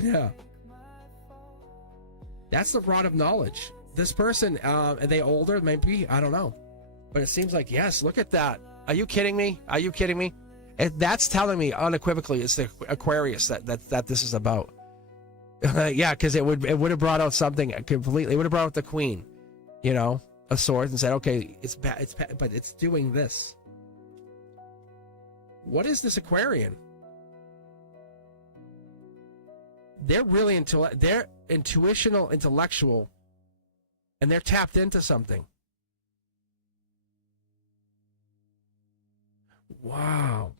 Yeah. That's the rod of knowledge. This person, are they older? Maybe, I don't know. But it seems like, yes, look at that. Are you kidding me? Are you kidding me? That's telling me unequivocally it's the Aquarius that this is about. Yeah, because it would have brought out something completely. It would have brought out the Queen, of Swords, and said, okay, it's bad, but it's doing this. What is this Aquarian? They're really they're intuitional, intellectual, and they're tapped into something. Wow.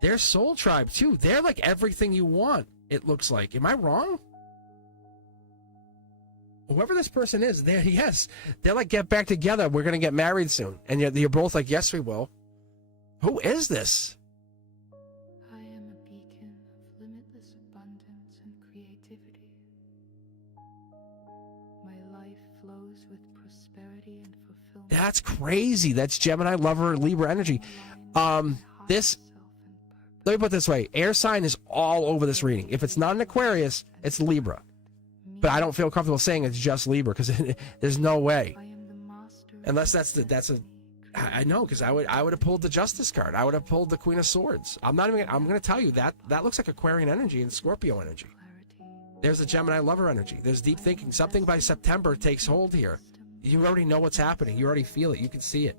They're soul tribe too. They're like everything you want, it looks like. Am I wrong? Whoever this person is, they're like, get back together. We're going to get married soon. And you're both like, yes, we will. Who is this? I am a beacon of limitless abundance and creativity. My life flows with prosperity and fulfillment. That's crazy. That's Gemini, Lover, Libra energy. Let me put it this way. Air sign is all over this reading. If it's not an Aquarius, it's Libra. But I don't feel comfortable saying it's just Libra because there's no way. Unless I know, because I would have pulled the Justice card. I would have pulled the Queen of Swords. I'm going to tell you that looks like Aquarian energy and Scorpio energy. There's the Gemini Lover energy. There's deep thinking. Something by September takes hold here. You already know what's happening. You already feel it. You can see it.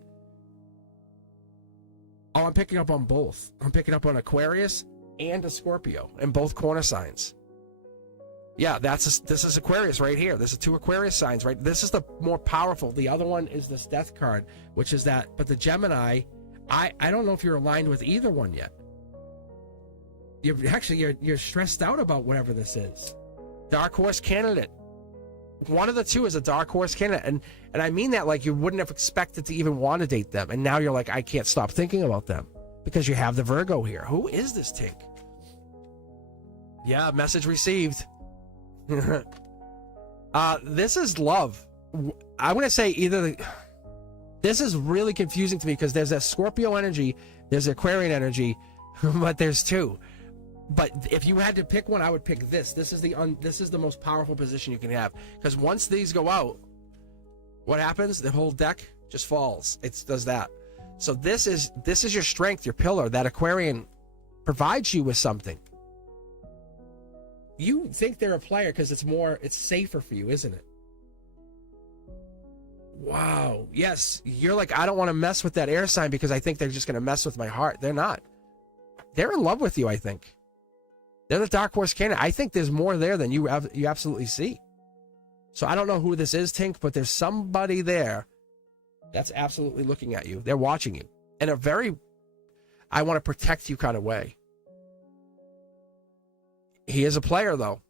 Oh, I'm picking up on both. I'm picking up on Aquarius and a Scorpio in both corner signs. Yeah, this is Aquarius right here. This is 2 Aquarius signs, right? This is the more powerful. The other one is this Death card, which is that. But the Gemini, I don't know if you're aligned with either one yet. You're stressed out about whatever this is. Dark horse candidate. One of the two is a dark horse candidate, and I mean that like you wouldn't have expected to even want to date them, and now you're like, I can't stop thinking about them because you have the Virgo here. Who is this Tink? Yeah, message received. This is love. I'm gonna say this is really confusing to me because there's that Scorpio energy, there's Aquarian energy, but there's two. But if you had to pick one, I would pick this. This is the most powerful position you can have, because once these go out, what happens? The whole deck just falls. It does that. So this is your strength, your pillar. That Aquarian provides you with something. You think they're a player because it's safer for you, isn't it? Wow. Yes, you're like, I don't want to mess with that air sign because I think they're just going to mess with my heart. They're not. They're in love with you, I think. They're the dark horse candidate. I think there's more there than you absolutely see. So I don't know who this is, Tink, but there's somebody there that's absolutely looking at you. They're watching you in a very, I want to protect you kind of way. He is a player, though.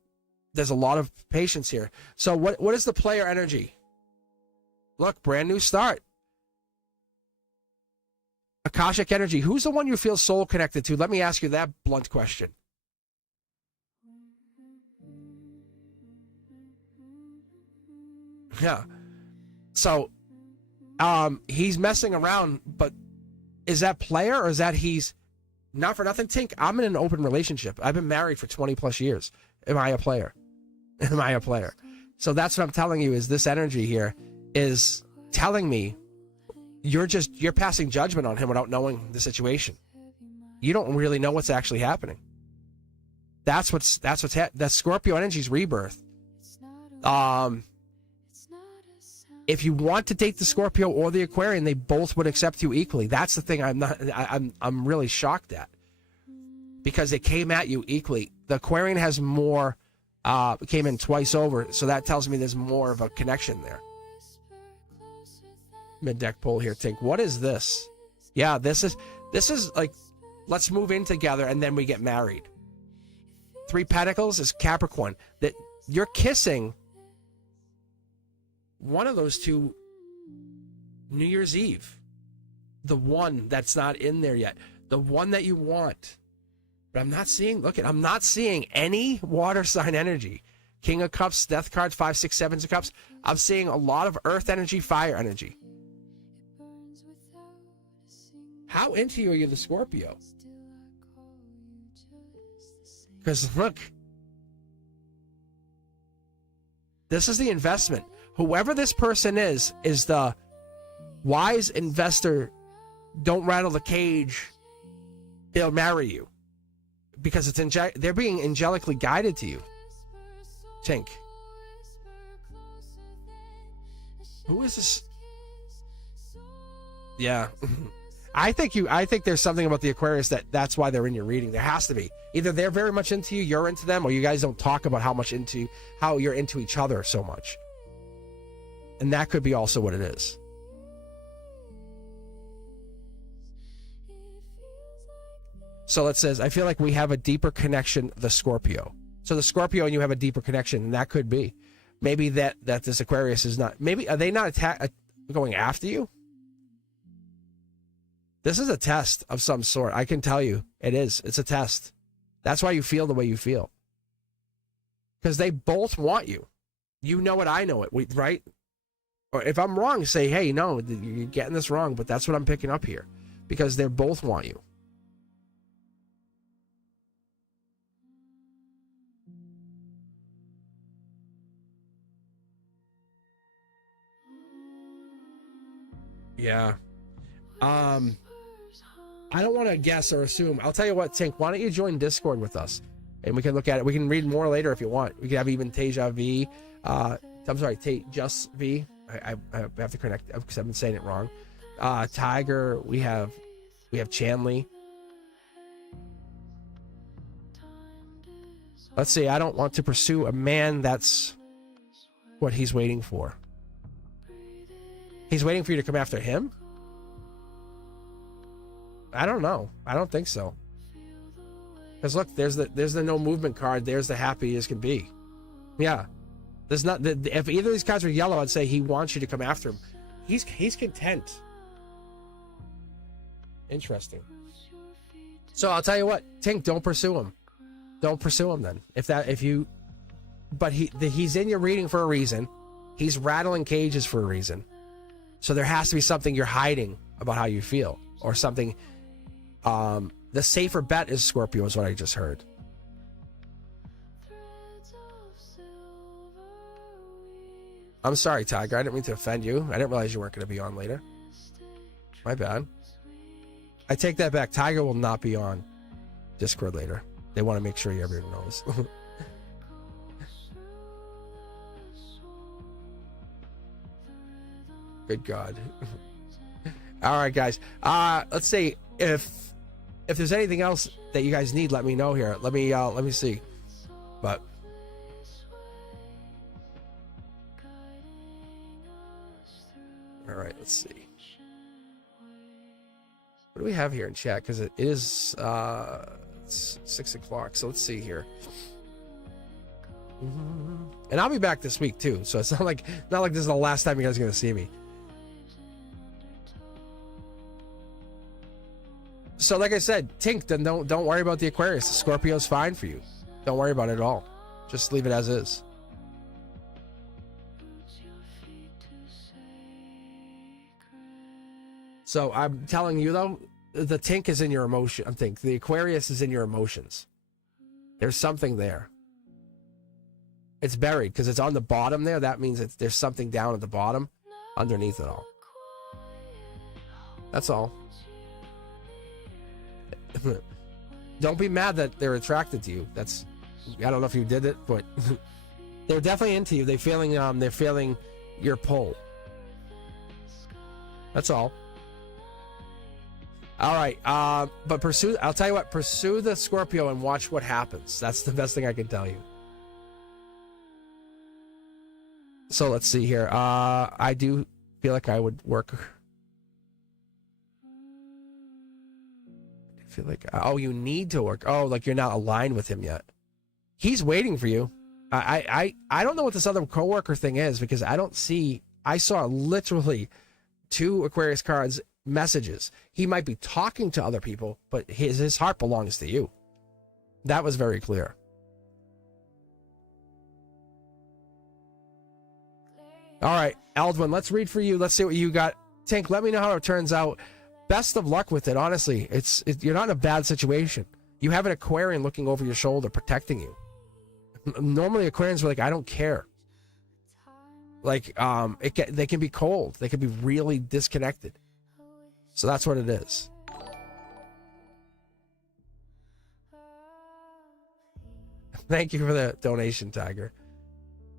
There's a lot of patience here. So what is the player energy? Look, brand new start. Akashic energy. Who's the one you feel soul connected to? Let me ask you that blunt question. Yeah. So, he's messing around, but is that player or is that he's not for nothing? Tink, I'm in an open relationship. I've been married for 20 plus years. Am I a player? Am I a player? So that's what I'm telling you, is this energy here is telling me you're passing judgment on him without knowing the situation. You don't really know what's actually happening. That's Scorpio energy's rebirth. If you want to date the Scorpio or the Aquarian, they both would accept you equally. That's the thing I'm really shocked at, because they came at you equally. The Aquarian has more, came in twice over, so that tells me there's more of a connection there. Mid-deck pull here, Tink. What is this? Yeah, this is like, let's move in together and then we get married. 3 Pentacles is Capricorn. That you're kissing one of those two New Year's Eve. The one that's not in there yet. The one that you want. But I'm not seeing, I'm not seeing any water sign energy. King of Cups, Death cards, 5, 6, 7 of Cups. I'm seeing a lot of earth energy, fire energy. How into you are you, the Scorpio? Because look, this is the investment. Whoever this person is the wise investor. Don't rattle the cage. They'll marry you. Because they're being angelically guided to you. Tink. Who is this? Yeah. I think there's something about the Aquarius that's why they're in your reading. There has to be. Either they're very much into you, you're into them, or you guys don't talk about how you're into each other so much. And that could be also what it is. So it says, I feel like we have a deeper connection, the Scorpio. So the Scorpio and you have a deeper connection, and that could be. Maybe that this Aquarius is not. Maybe, are they not going after you? This is a test of some sort. I can tell you. It is. It's a test. That's why you feel the way you feel. Because they both want you. You know it, I know it, right? Or if I'm wrong, say, hey, no, you're getting this wrong, but that's what I'm picking up here. Because they both want you. Yeah. I don't want to guess or assume. I'll tell you what, Tink, why don't you join Discord with us? And we can look at it. We can read more later if you want. We can have even Tasia V. I'm sorry, Just V. I have to correct because I've been saying it wrong. Tiger, we have Chanley. Let's see, I don't want to pursue a man that's what he's waiting for. He's waiting for you to come after him? I don't know. I don't think so. Because look, there's the no movement card. There's the happy as can be. Yeah. There's not. If either of these cards were yellow, I'd say he wants you to come after him. He's content. Interesting. So I'll tell you what, Tink, don't pursue him. Don't pursue him then. But he's in your reading for a reason. He's rattling cages for a reason. So there has to be something you're hiding about how you feel, or something. The safer bet is Scorpio, is what I just heard. I'm sorry, Tiger. I didn't mean to offend you. I didn't realize you weren't going to be on later. My bad. I take that back. Tiger will not be on Discord later. They want to make sure everyone knows. Good God. All right, guys. Let's see if there's anything else that you guys need. Let me know here. Let me see. But all right, let's see. What do we have here in chat? Because it is it's 6 o'clock. So let's see here. And I'll be back this week too. So it's not like this is the last time you guys are gonna see me. So like I said, Tink, then don't worry about the Aquarius. The Scorpio's fine for you. Don't worry about it at all. Just leave it as is. So I'm telling you though, the Tink is in your emotion. I think the Aquarius is in your emotions. There's something there. It's buried because it's on the bottom there. That means there's something down at the bottom underneath it all. That's all. Don't be mad that they're attracted to you. I don't know if you did it, but they're definitely into you. They're feeling your pull. That's all. All right. But I'll tell you what, pursue the Scorpio and watch what happens. That's the best thing I can tell you. So let's see here. I do feel like I would work. I feel like, you need to work. Oh, like you're not aligned with him yet. He's waiting for you. I don't know what this other coworker thing is, because I saw literally 2 Aquarius cards messages. He might be talking to other people, but his heart belongs to you. That was very clear. All right, Aldwin, let's read for you. Let's see what you got. Tank, let me know how it turns out. Best of luck with it, honestly. You're not in a bad situation. You have an Aquarian looking over your shoulder, protecting you. Normally, Aquarians are like, I don't care. Like, they can be cold. They can be really disconnected. So that's what it is. Thank you for the donation, Tiger.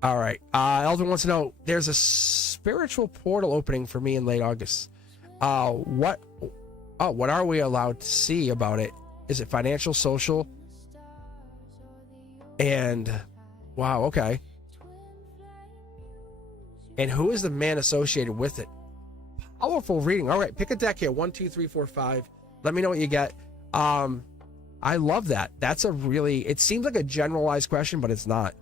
All right. Eldon wants to know, there's a spiritual portal opening for me in late August. What are we allowed to see about it? Is it financial, social? And wow, okay. And who is the man associated with it? Powerful reading. All right, pick a deck here. 1, 2, 3, 4, 5. Let me know what you get. I love that. That's a really, it seems like a generalized question, but it's not.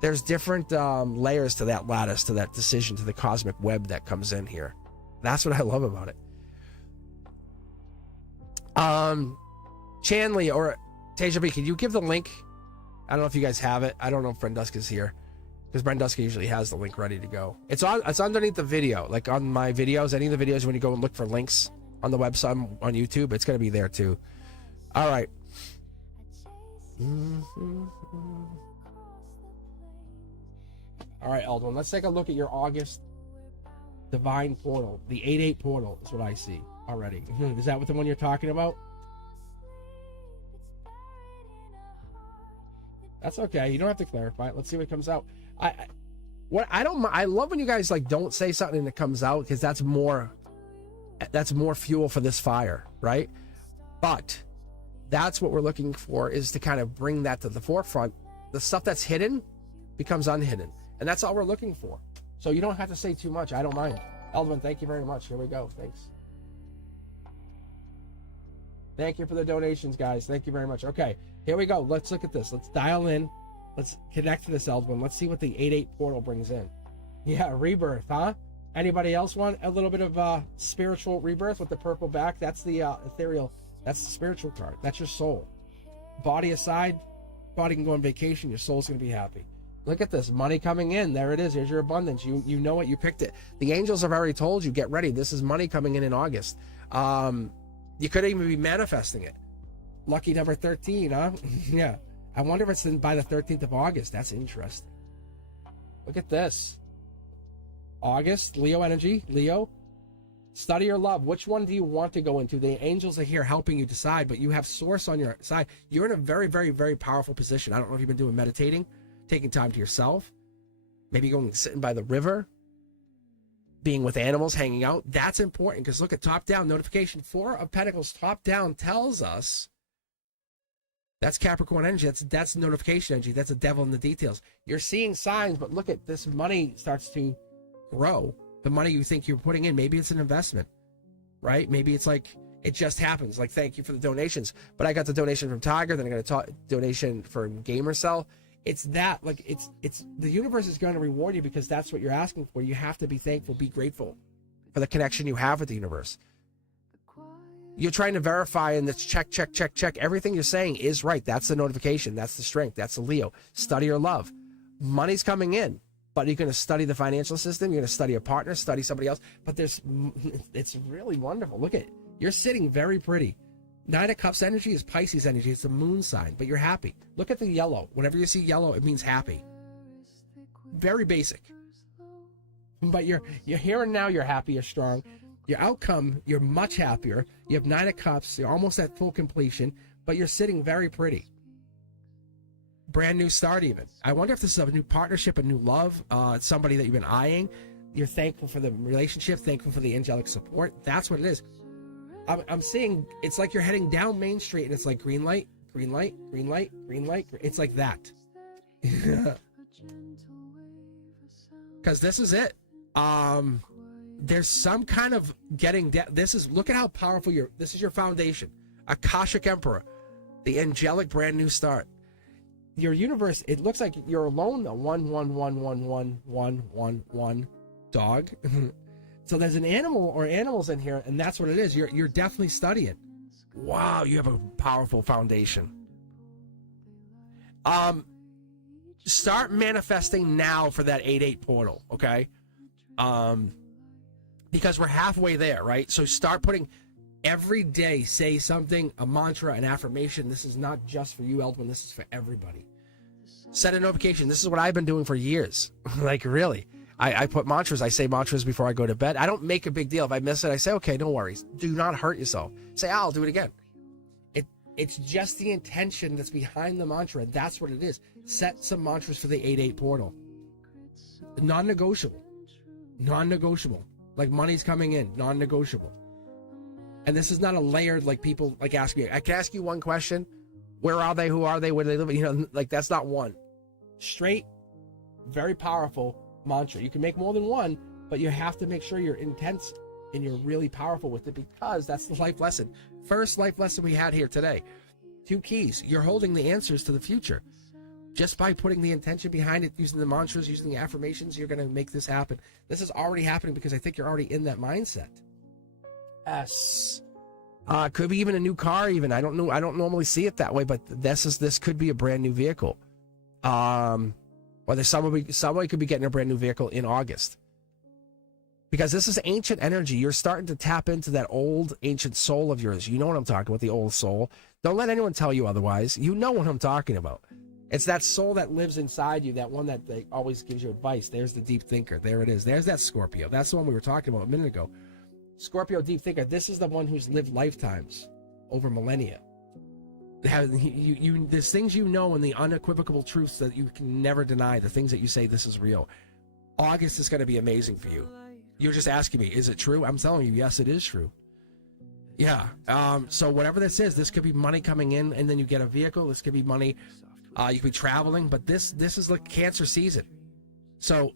There's different layers to that lattice, to that decision, to the cosmic web that comes in here. That's what I love about it. Chanley or Tasia B, can you give the link? I don't know if you guys have it. I don't know if Brenduska is here, because Brenduska usually has the link ready to go. It's underneath the video, like on my videos. Any of the videos, when you go and look for links on the website on YouTube, it's going to be there too. All right. All right, Eldon, let's take a look at your August divine portal. The 8-8 portal is what I see already. Is that what the one you're talking about? That's okay. You don't have to clarify it. Let's see what comes out. I love when you guys like don't say something and it comes out, because that's more fuel for this fire, right? But that's what we're looking for, is to kind of bring that to the forefront. The stuff that's hidden becomes unhidden. And that's all we're looking for. So you don't have to say too much. I don't mind. Eldon, thank you very much. Here we go. Thanks. Thank you for the donations, guys. Thank you very much. Okay, here we go. Let's look at this. Let's dial in. Let's connect to this, Eldon. Let's see what the 8-8 portal brings in. Yeah, rebirth, huh? Anybody else want a little bit of spiritual rebirth with the purple back? That's the ethereal. That's the spiritual card. That's your soul. Body aside, body can go on vacation. Your soul's going to be happy. Look at this. Money coming in. There it is. Here's your abundance. You know it. You picked it. The angels have already told you, get ready. This is money coming in August. You could even be manifesting it. Lucky number 13, huh? Yeah. I wonder if it's by the 13th of August. That's interesting. Look at this. August, Leo energy. Leo. Study or love. Which one do you want to go into? The angels are here helping you decide, but you have source on your side. You're in a very, very, very powerful position. I don't know if you've been doing meditating, taking time to yourself, maybe going sitting by the river, being with animals, hanging out. That's important, because look at top down notification. 4 of Pentacles top down tells us that's Capricorn energy. That's notification energy. That's a devil in the details. You're seeing signs, but look at this. Money starts to grow. The money you think you're putting in, maybe it's an investment, right? Maybe it's like it just happens. Like, thank you for the donations, but I got the donation from Tiger, then I got a donation from Gamercell. It's that, like, it's the universe is going to reward you, because that's what you're asking for. You have to be thankful, be grateful for the connection you have with the universe. You're trying to verify, and it's check. Everything you're saying is right. That's the notification. That's the strength. That's the Leo. Study or love. Money's coming in, but you're going to study the financial system. You're going to study a partner, study somebody else. But it's really wonderful. Look at it. You're sitting very pretty. 9 of Cups energy is Pisces energy. It's a moon sign, but you're happy. Look at the yellow. Whenever you see yellow, it means happy. Very basic. But you're here and now. You're happy. You're strong. Your outcome, you're much happier. You have 9 of Cups. You're almost at full completion, but you're sitting very pretty. Brand new start even. I wonder if this is a new partnership, a new love, somebody that you've been eyeing. You're thankful for the relationship, thankful for the angelic support. That's what it is. I'm seeing it's like you're heading down Main Street, and it's like green light, green light, green light, green light. It's like that. Because this is it. There's some kind of getting down. Look at how powerful this is your foundation. Akashic Emperor, the angelic brand new start. Your universe, it looks like you're alone though. 1 1 1 1 1 1 1 1 dog. So there's an animal or animals in here, and that's what it is. You're definitely studying. Wow, you have a powerful foundation. Start manifesting now for that 8-8 portal, okay? Because we're halfway there, right? So start putting every day, say something, a mantra, an affirmation. This is not just for you, Eldwin. This is for everybody. Set a notification. This is what I've been doing for years. Like, really. I put mantras. I say mantras before I go to bed. I don't make a big deal. If I miss it, I say, okay, no worries. Do not hurt yourself. Say, I'll do it again. It's just the intention that's behind the mantra. That's what it is. Set some mantras for the 8-8 portal. Non-negotiable. Non-negotiable. Like money's coming in. Non-negotiable. And this is not a layered, like people like ask me. I can ask you one question. Where are they? Who are they? Where do they live? You know, like that's not one. Straight, very powerful mantra. You can make more than one, but you have to make sure you're intense and you're really powerful with it, because that's the life lesson. First life lesson we had here today. 2 keys. You're holding the answers to the future. Just by putting the intention behind it, using the mantras, using the affirmations, you're going to make this happen. This is already happening because I think you're already in that mindset. Yes. Could be even a new car even. I don't know. I don't normally see it that way, but this could be a brand new vehicle. Or somebody could be getting a brand new vehicle in August. Because this is ancient energy. You're starting to tap into that old ancient soul of yours. You know what I'm talking about, the old soul. Don't let anyone tell you otherwise. You know what I'm talking about. It's that soul that lives inside you, that one that always gives you advice. There's the deep thinker. There it is. There's that Scorpio. That's the one we were talking about a minute ago. Scorpio deep thinker. This is the one who's lived lifetimes over millennia. There's things you know, and the unequivocal truths that you can never deny, the things that you say, this is real. August is going to be amazing for you. You're just asking me, is it true? I'm telling you, yes, it is true. Yeah. So whatever this is, this could be money coming in, and then you get a vehicle. This could be money. You could be traveling, but this is like Cancer season. So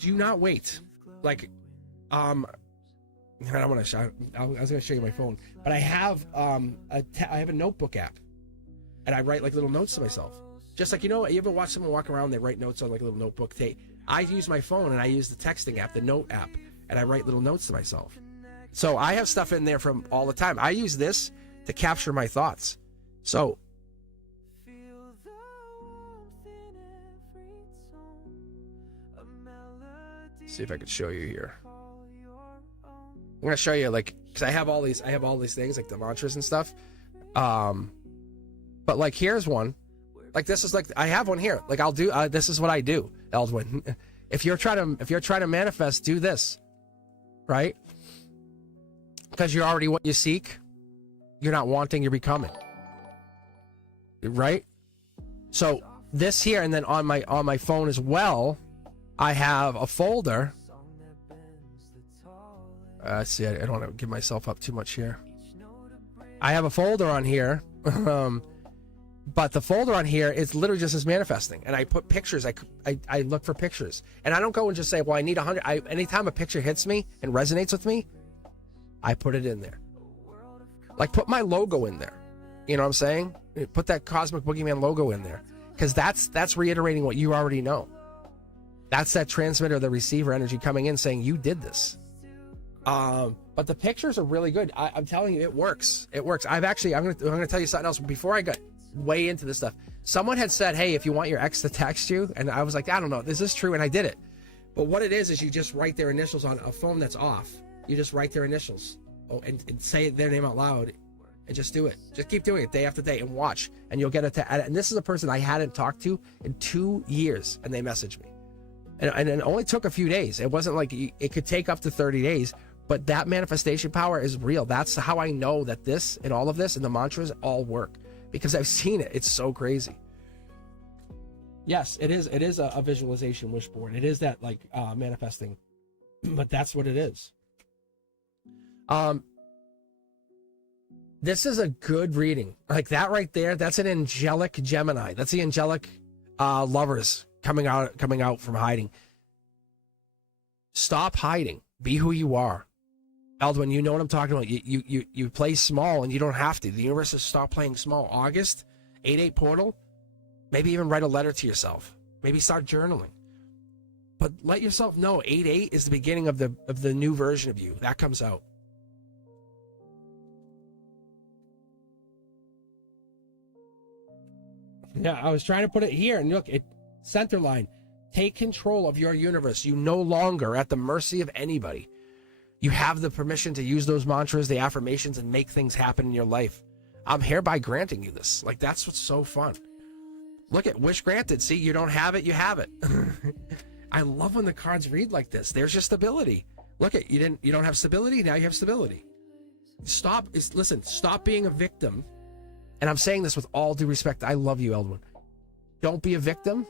do not wait. Like, I don't want to show. I was going to show you my phone, but I have I have a notebook app, and I write like little notes to myself. Just like, you know, you ever watch someone walk around, they write notes on like a little notebook. I use my phone, and I use the texting app, the note app, and I write little notes to myself. So I have stuff in there from all the time. I use this to capture my thoughts. So see if I could show you here. I'm gonna show you, like, because I have all these things like the mantras and stuff. But like, here's one. Like, this is like, I have one here. Like, I'll do. This is what I do, Eldwin. If you're trying to manifest, do this, right? Because you're already what you seek. You're not wanting, you're becoming. Right? So this here, and then on my phone as well, I have a folder. See, I don't want to give myself up too much here. I have a folder on here. But the folder on here is literally just as manifesting, and I put pictures. I look for pictures, and I don't go and just say, well, I need 100. Anytime a picture hits me and resonates with me, I put it in there. Like, put my logo in there. You know what I'm saying? Put that Cosmic Boogeyman logo in there, because that's reiterating what you already know. That's that transmitter, the receiver energy coming in saying you did this. But the pictures are really good. I'm telling you, it works. It works. I'm gonna tell you something else before I got way into this stuff. Someone had said, hey, if you want your ex to text you, and I was like, I don't know, is this true? And I did it. But what it is you just write their initials on a phone that's off. You just write their initials, and say their name out loud, and just do it. Just keep doing it day after day, and watch, and you'll get it. And this is a person I hadn't talked to in 2 years, and they messaged me, and it only took a few days. It wasn't like it could take up to 30 days. But that manifestation power is real. That's how I know that this and all of this and the mantras all work, because I've seen it. It's so crazy. Yes, it is. It is a visualization wish board. It is that, like, manifesting, but that's what it is. This is a good reading. Like that right there. That's an angelic Gemini. That's the angelic lovers coming out from hiding. Stop hiding. Be who you are. Eldwin, you know what I'm talking about. You play small, and you don't have to. The universe says stop playing small. August, 8-8 portal. Maybe even write a letter to yourself. Maybe start journaling. But let yourself know 8-8 is the beginning of the new version of you. That comes out. Yeah, I was trying to put it here, and look, it center line. Take control of your universe. You no longer at the mercy of anybody. You have the permission to use those mantras, the affirmations, and make things happen in your life. I'm hereby granting you this. Like, that's what's so fun. Look at wish granted. See, you don't have it, you have it. I love when the cards read like this. There's your stability. Look at you don't have stability, now you have stability. Listen, stop being a victim. And I'm saying this with all due respect. I love you, Eldwin. Don't be a victim.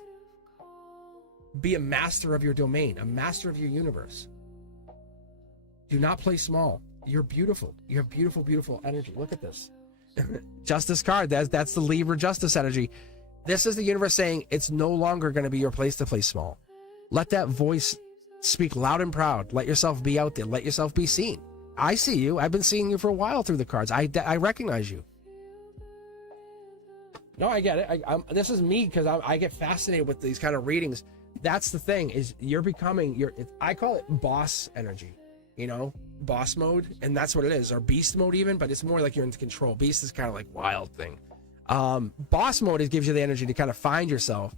Be a master of your domain, a master of your universe. Do not play small. You're beautiful. You have beautiful, beautiful energy. Look at this. Justice card. That's the Libra justice energy. This is the universe saying it's no longer going to be your place to play small. Let that voice speak loud and proud. Let yourself be out there. Let yourself be seen. I see you. I've been seeing you for a while through the cards. I recognize you. No, I get it. This is me because I get fascinated with these kind of readings. That's the thing, is you're becoming I call it boss energy, boss mode. And that's what it is, or beast mode even, but it's more like you're into control. Beast is kind of like wild thing. Boss mode gives you the energy to kind of find yourself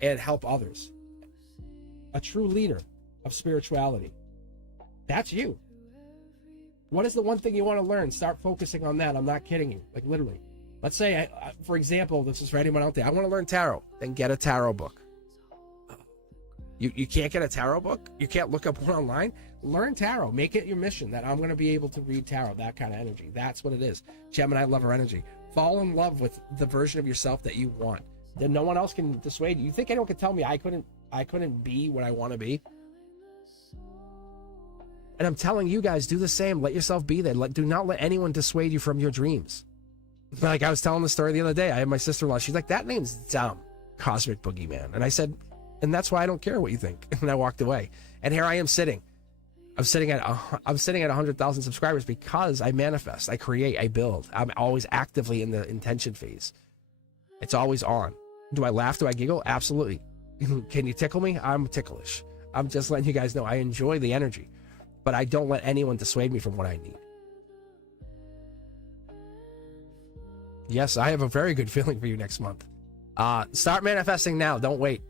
and help others. A true leader of spirituality. That's you. What is the one thing you want to learn? Start focusing on that. I'm not kidding you. Like, literally. Let's say, for example, this is for anyone out there. I want to learn tarot. Then get a tarot book. You can't get a tarot book? You can't look up one online? Learn tarot. Make it your mission that I'm going to be able to read tarot. That kind of energy. That's what it is. Gemini lover energy. Fall in love with the version of yourself that you want. Then no one else can dissuade you. You think anyone could tell me I couldn't be what I want to be? And I'm telling you guys, do the same. Let yourself be there. Do not let anyone dissuade you from your dreams. Like I was telling the story the other day. I had my sister-in-law. She's like, that name's dumb. Cosmic Boogeyman. And I said, and that's why I don't care what you think. And I walked away. And here I am sitting. I'm sitting at 100,000 subscribers because I manifest, I create, I build. I'm always actively in the intention phase. It's always on. Do I laugh? Do I giggle? Absolutely. Can you tickle me? I'm ticklish. I'm just letting you guys know I enjoy the energy, but I don't let anyone dissuade me from what I need. Yes, I have a very good feeling for you next month. Start manifesting now. Don't wait.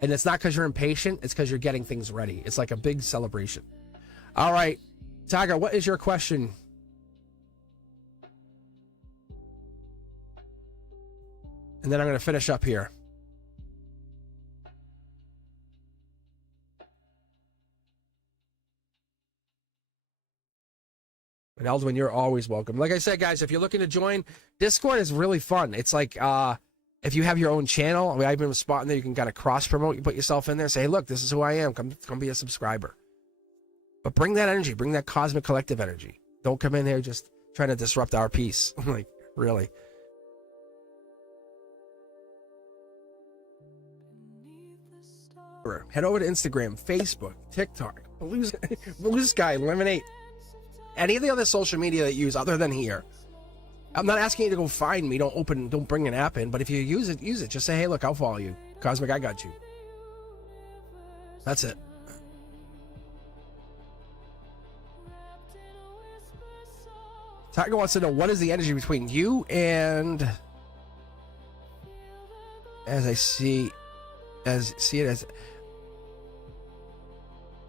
And it's not because you're impatient. It's because you're getting things ready. It's like a big celebration. All right, Tiger, what is your question? And then I'm going to finish up here. And Eldwin, you're always welcome. Like I said, guys, if you're looking to join, Discord is really fun. It's like if you have your own channel, I've been spotting there, you can kind of cross promote. You put yourself in there, say, hey, look, this is who I am. Come be a subscriber. But bring that energy, bring that cosmic collective energy. Don't come in there just trying to disrupt our peace. Like, really. Head over to Instagram, Facebook, TikTok, Blue Sky, Lemonade, any of the other social media that you use other than here. I'm not asking you to go find me. Don't bring an app in. But if you use it, use it. Just say, hey, look, I'll follow you. Cosmic, I got you. That's it. Tiger wants to know, what is the energy between you and, I see it as,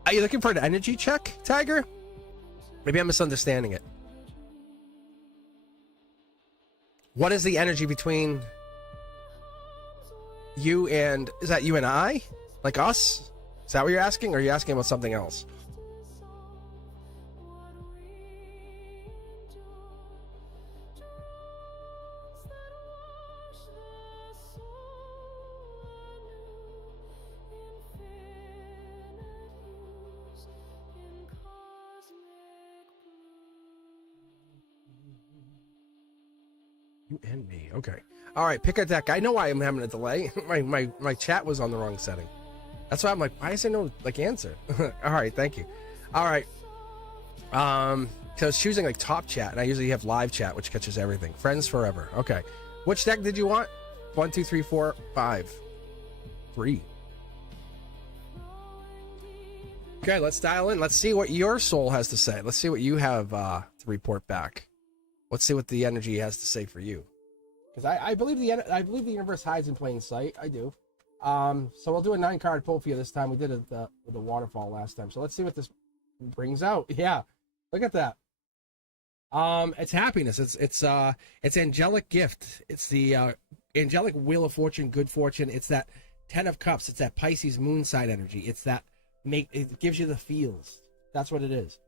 are you looking for an energy check, Tiger? Maybe I'm misunderstanding it. What is the energy between you and, is that you and I? Like us? Is that what you're asking? Or are you asking about something else? You and me. Okay. All right. Pick a deck. I know why I'm having a delay. my chat was on the wrong setting. That's why I'm like, why is there no answer? All right. Thank you. All right. So I was choosing top chat, and I usually have live chat, which catches everything. Friends forever. Okay. Which deck did you want? 1, 2, 3, 4, 5. 3. Okay. Let's dial in. Let's see what your soul has to say. Let's see what you have to report back. Let's see what the energy has to say for you. because I believe the universe hides in plain sight. I do. So we'll do a 9-card pull for you this time. We did it with the waterfall last time. So let's see what this brings out. Yeah, look at that. It's happiness. It's angelic gift. It's the angelic wheel of fortune, good fortune. It's that 10 of cups. It's that Pisces moon side energy. It's that it gives you the feels. That's what it is.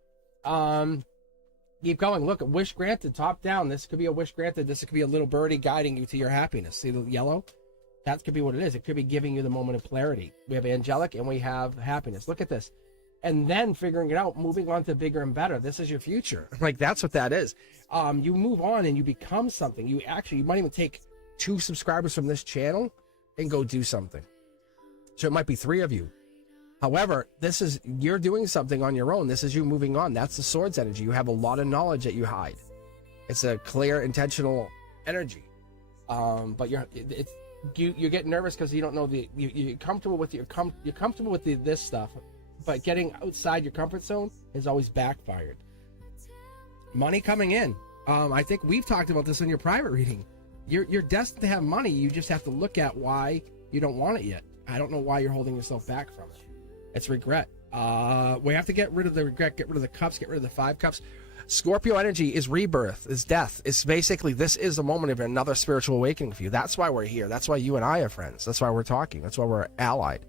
Keep going. Look, wish granted, top down. This could be a wish granted. This could be a little birdie guiding you to your happiness. See the yellow? That could be what it is. It could be giving you the moment of clarity. We have angelic and we have happiness. Look at this. And then figuring it out, moving on to bigger and better. This is your future. Like, that's what that is. You move on and you become something. You might even take 2 subscribers from this channel and go do something. So it might be 3 of you. However, you're doing something on your own. This is you moving on. That's the swords energy. You have a lot of knowledge that you hide. It's a clear, intentional energy. But you get nervous because you don't know you're comfortable with this stuff, but getting outside your comfort zone has always backfired. Money coming in. I think we've talked about this in your private reading. You're destined to have money. You just have to look at why you don't want it yet. I don't know why you're holding yourself back from it. It's regret. We have to get rid of the regret, get rid of the cups, get rid of the 5 cups. Scorpio energy is rebirth, is death. It's basically, this is the moment of another spiritual awakening for you. That's why we're here. That's why you and I are friends. That's why we're talking. That's why we're allied.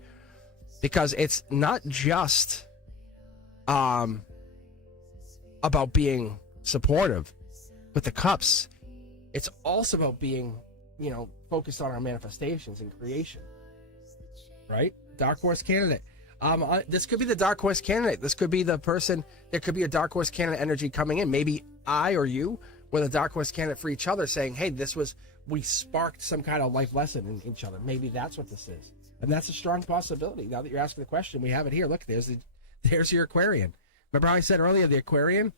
Because it's not just about being supportive with the cups. It's also about being, focused on our manifestations and creation. Right? Dark horse candidate. This could be the dark horse candidate. This could be the person. There could be a dark horse candidate energy coming in. Maybe I or you were the dark horse candidate for each other, saying, hey, we sparked some kind of life lesson in each other. Maybe that's what this is. And that's a strong possibility. Now that you're asking the question, we have it here. Look, there's your Aquarian. Remember how I said earlier, the Aquarian?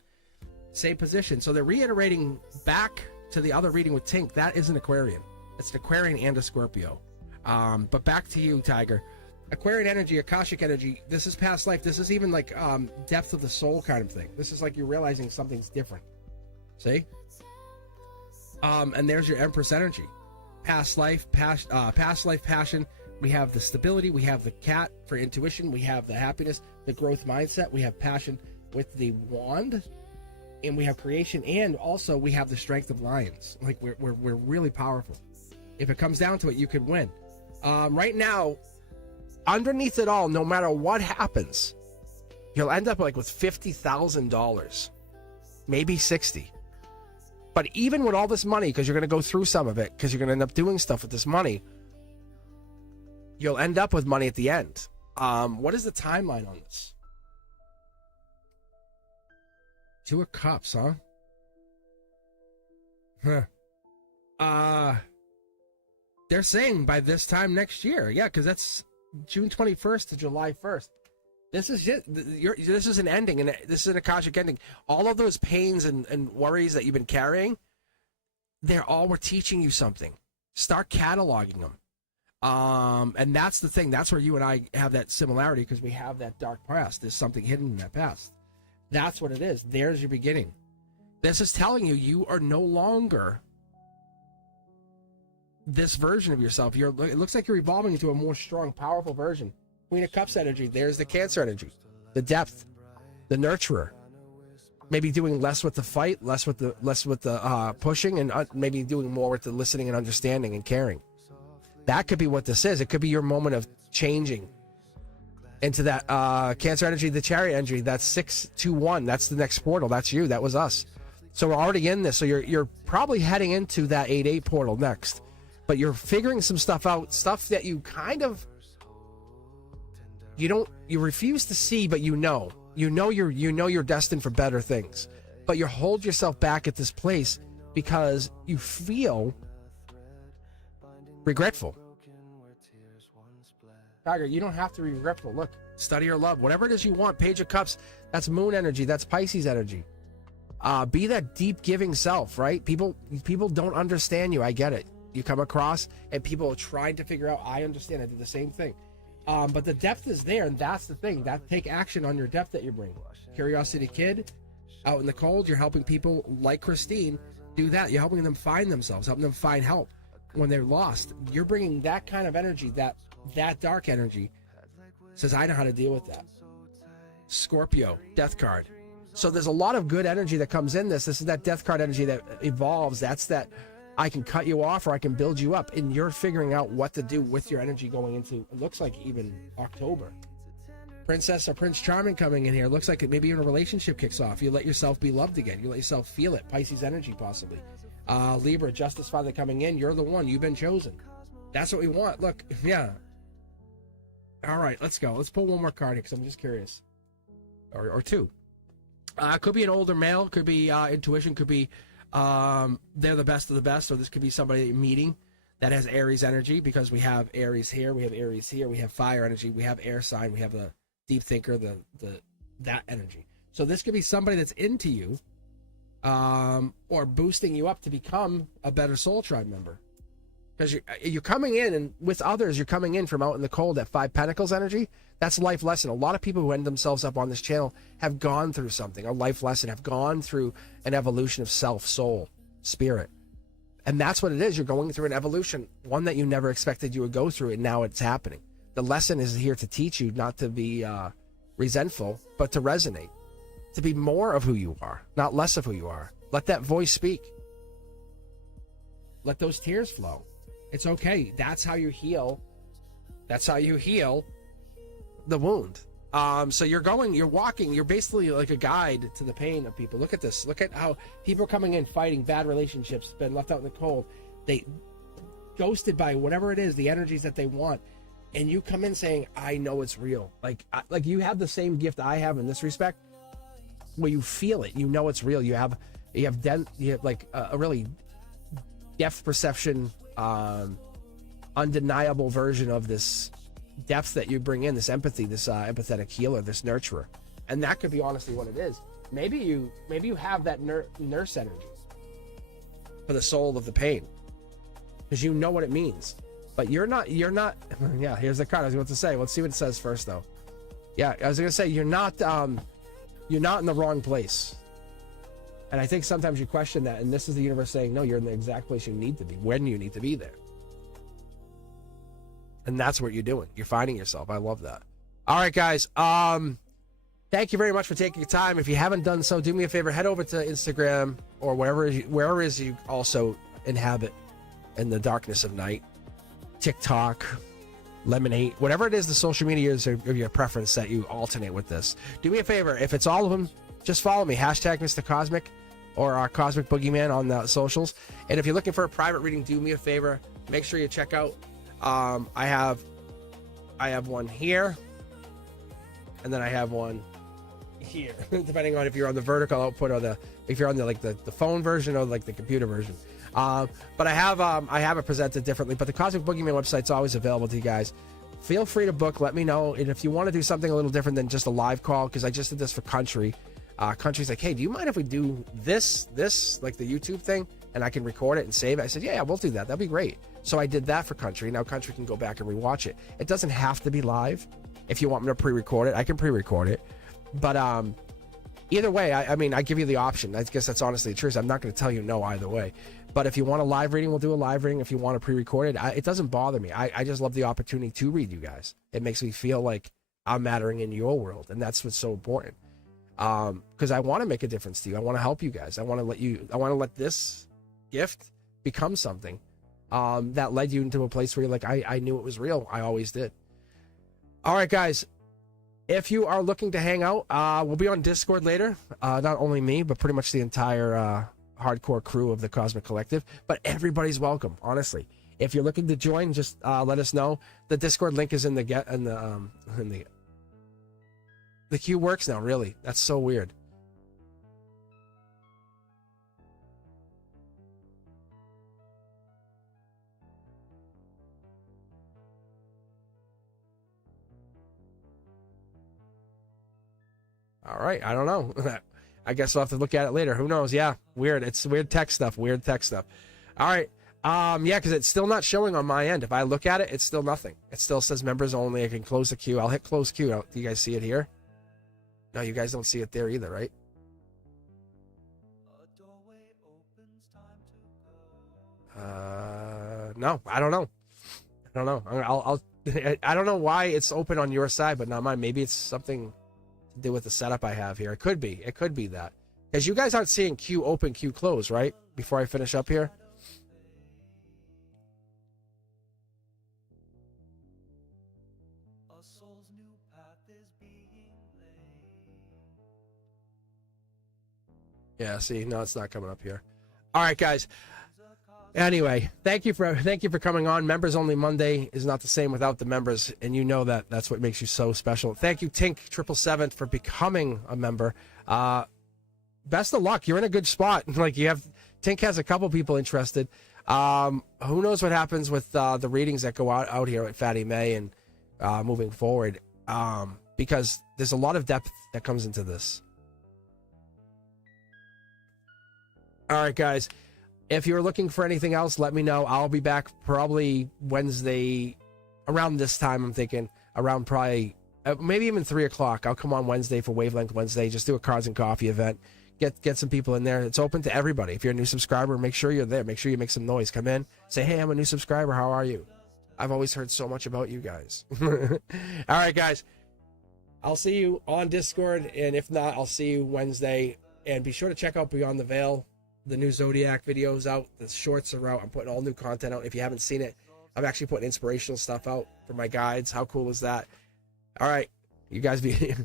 Same position. So they're reiterating back to the other reading with Tink. That is an Aquarian. It's an Aquarian and a Scorpio. But back to you, Tiger. Aquarian energy, Akashic energy, this is past life. This is even like depth of the soul kind of thing. This is like you're realizing something's different. See? And there's your Empress energy. Past life, passion. We have the stability. We have the cat for intuition. We have the happiness, the growth mindset. We have passion with the wand. And we have creation. And also we have the strength of lions. Like we're really powerful. If it comes down to it, you can win. Right now, underneath it all, no matter what happens, you'll end up like with $50,000, maybe 60. But even with all this money, because you're going to go through some of it, because you're going to end up doing stuff with this money, you'll end up with money at the end. What is the timeline on this? 2 of Cups, huh? They're saying by this time next year. Yeah, because that's June 21st to July 1st. This is it. This is an ending, and this is an Akashic ending. All of those pains and worries that you've been carrying, we're teaching you something. Start cataloging them. And that's the thing. That's where you and I have that similarity, because we have that dark past. There's something hidden in that past. That's what it is. There's your beginning. This is telling you you are no longer this version of yourself. It looks like you're evolving into a more strong, powerful version. Queen of Cups energy. There's the Cancer energy, the depth, the nurturer. Maybe doing less with the fight, less with the pushing, and maybe doing more with the listening and understanding and caring. That could be what this is. It could be your moment of changing into that Cancer energy, the Chariot energy. That's 621. That's the next portal. That's you. That was us. So we're already in this. So you're probably heading into that 8-8 portal next. But you're figuring some stuff out, stuff that you kind of you refuse to see, but you're destined for better things. But you hold yourself back at this place because you feel regretful. Tiger, you don't have to be regretful. Look, study your love, whatever it is you want. Page of Cups, that's moon energy, that's Pisces energy. Be that deep giving self, right? People don't understand you. I get it. You come across and people are trying to figure out. I understand. I did the same thing. But the depth is there, and that's the thing. Take action on your depth that you bring. Curiosity Kid, out in the cold, you're helping people like Christine do that. You're helping them find themselves, helping them find help when they're lost. You're bringing that kind of energy, that dark energy. Says, I know how to deal with that. Scorpio, death card. So there's a lot of good energy that comes in this. This is that death card energy that evolves. That's that I can cut you off or I can build you up. And you're figuring out what to do with your energy going into, it looks like even October. Princess or Prince Charming coming in here. Looks like it, maybe even a relationship kicks off. You let yourself be loved again. You let yourself feel it. Pisces energy possibly. Libra, Justice Father coming in. You're the one. You've been chosen. That's what we want. Look, yeah. All right, let's go. Let's pull one more card here because I'm just curious. Or two. Could be an older male. Could be intuition. Could be they're the best of the best. Or this could be somebody that you're meeting that has Aries energy, because we have Aries here. We have Aries here. We have fire energy. We have air sign. We have the deep thinker, that energy. So this could be somebody that's into you or boosting you up to become a better Soul Tribe member. Because you're coming in, and with others, you're coming in from out in the cold, that Five Pentacles energy. That's a life lesson. A lot of people who end themselves up on this channel have gone through something, a life lesson, have gone through an evolution of self, soul, spirit. And that's what it is. You're going through an evolution, one that you never expected you would go through, and now it's happening. The lesson is here to teach you not to be resentful, but to resonate, to be more of who you are, not less of who you are. Let that voice speak. Let those tears flow. It's okay. That's how you heal. That's how you heal the wound. So you're walking, you're basically like a guide to the pain of people. Look at this. Look at how people are coming in, fighting bad relationships, been left out in the cold. They ghosted by whatever it is, the energies that they want. And you come in saying, I know it's real. Like you have the same gift I have in this respect, where you feel it. You know it's real. You have like a really depth perception, undeniable version of this depth that you bring in, this empathy, this empathetic healer, this nurturer. And that could be honestly what it is. Maybe you have that nurse energy for the soul of the pain, because you know what it means. But you're not yeah, here's the card I was about to say. Let's see what it says first though. Yeah, I was gonna say you're not in the wrong place. And I think sometimes you question that, and this is the universe saying, no, you're in the exact place you need to be when you need to be there. And that's what you're doing. You're finding yourself. I love that. All right, guys. Thank you very much for taking your time. If you haven't done so, do me a favor. Head over to Instagram or wherever it is you also inhabit in the darkness of night. TikTok, Lemonade, whatever it is, the social media is of your preference that you alternate with this. Do me a favor. If it's all of them, just follow me. Hashtag Mr. Cosmic or our Cosmic Boogeyman on the socials. And if you're looking for a private reading, do me a favor. Make sure you check out. I have one here, and then I have one here, depending on if you're on the vertical output or if you're on the phone version or like the computer version. But I have it presented differently. But the Cosmic Boogeyman website's always available to you guys. Feel free to book. Let me know. And if you want to do something a little different than just a live call, because I just did this for Country. Country's like, hey, do you mind if we do this like the YouTube thing, and I can record it and save it? I said, yeah, we'll do that. That'd be great. So I did that for Country. Now Country can go back and rewatch it. It doesn't have to be live. If you want me to pre-record it, I can pre-record it. But either way, I mean, I give you the option. I guess that's honestly the truth. I'm not going to tell you no either way. But if you want a live reading, we'll do a live reading. If you want to pre-record it, it doesn't bother me. I just love the opportunity to read you guys. It makes me feel like I'm mattering in your world, and that's what's so important. Because I want to make a difference to you. I want to help you guys. I want to let this gift become something that led you into a place where you're like, I knew it was real. I always did. All right, guys. If you are looking to hang out, we'll be on Discord later. Not only me, but pretty much the entire hardcore crew of the Cosmic Collective. But everybody's welcome, honestly. If you're looking to join, just let us know. The Discord link is in the queue works now. Really, that's so weird. All right, I don't know. I guess we'll have to look at it later. Who knows? Yeah, weird. It's weird tech stuff. Weird tech stuff. All right. Yeah, because it's still not showing on my end. If I look at it, it's still nothing. It still says members only. I can close the queue. I'll hit close queue. Do you guys see it here? No, you guys don't see it there either, right? no, I don't know. I don't know. I don't know why it's open on your side, but not mine. Maybe it's something to do with the setup I have here. It could be. It could be that. Because you guys aren't seeing queue open, queue close, right? Before I finish up here. A soul's new path is being laid. Yeah, see, no, it's not coming up here. All right, guys. Anyway, thank you for coming on. Members Only Monday is not the same without the members, and you know that. That's what makes you so special. Thank you, Tink 777, for becoming a member. Best of luck. You're in a good spot. Like Tink has a couple people interested. Who knows what happens with the readings that go out here at Fatty May and moving forward, because there's a lot of depth that comes into this. All right, guys. If you're looking for anything else, let me know. I'll be back probably Wednesday around this time. I'm thinking around probably maybe even 3 o'clock. I'll come on Wednesday for Wavelength Wednesday. Just do a Cards and Coffee event. Get some people in there. It's open to everybody. If you're a new subscriber, make sure you're there. Make sure you make some noise. Come in. Say, hey, I'm a new subscriber. How are you? I've always heard so much about you guys. All right, guys. I'll see you on Discord, and if not, I'll see you Wednesday. And be sure to check out Beyond the Veil. The new Zodiac videos out. The shorts are out. I'm putting all new content out. If you haven't seen it, I'm actually putting inspirational stuff out for my guides. How cool is that? All right. You guys be...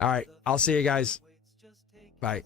All right. I'll see you guys. Bye.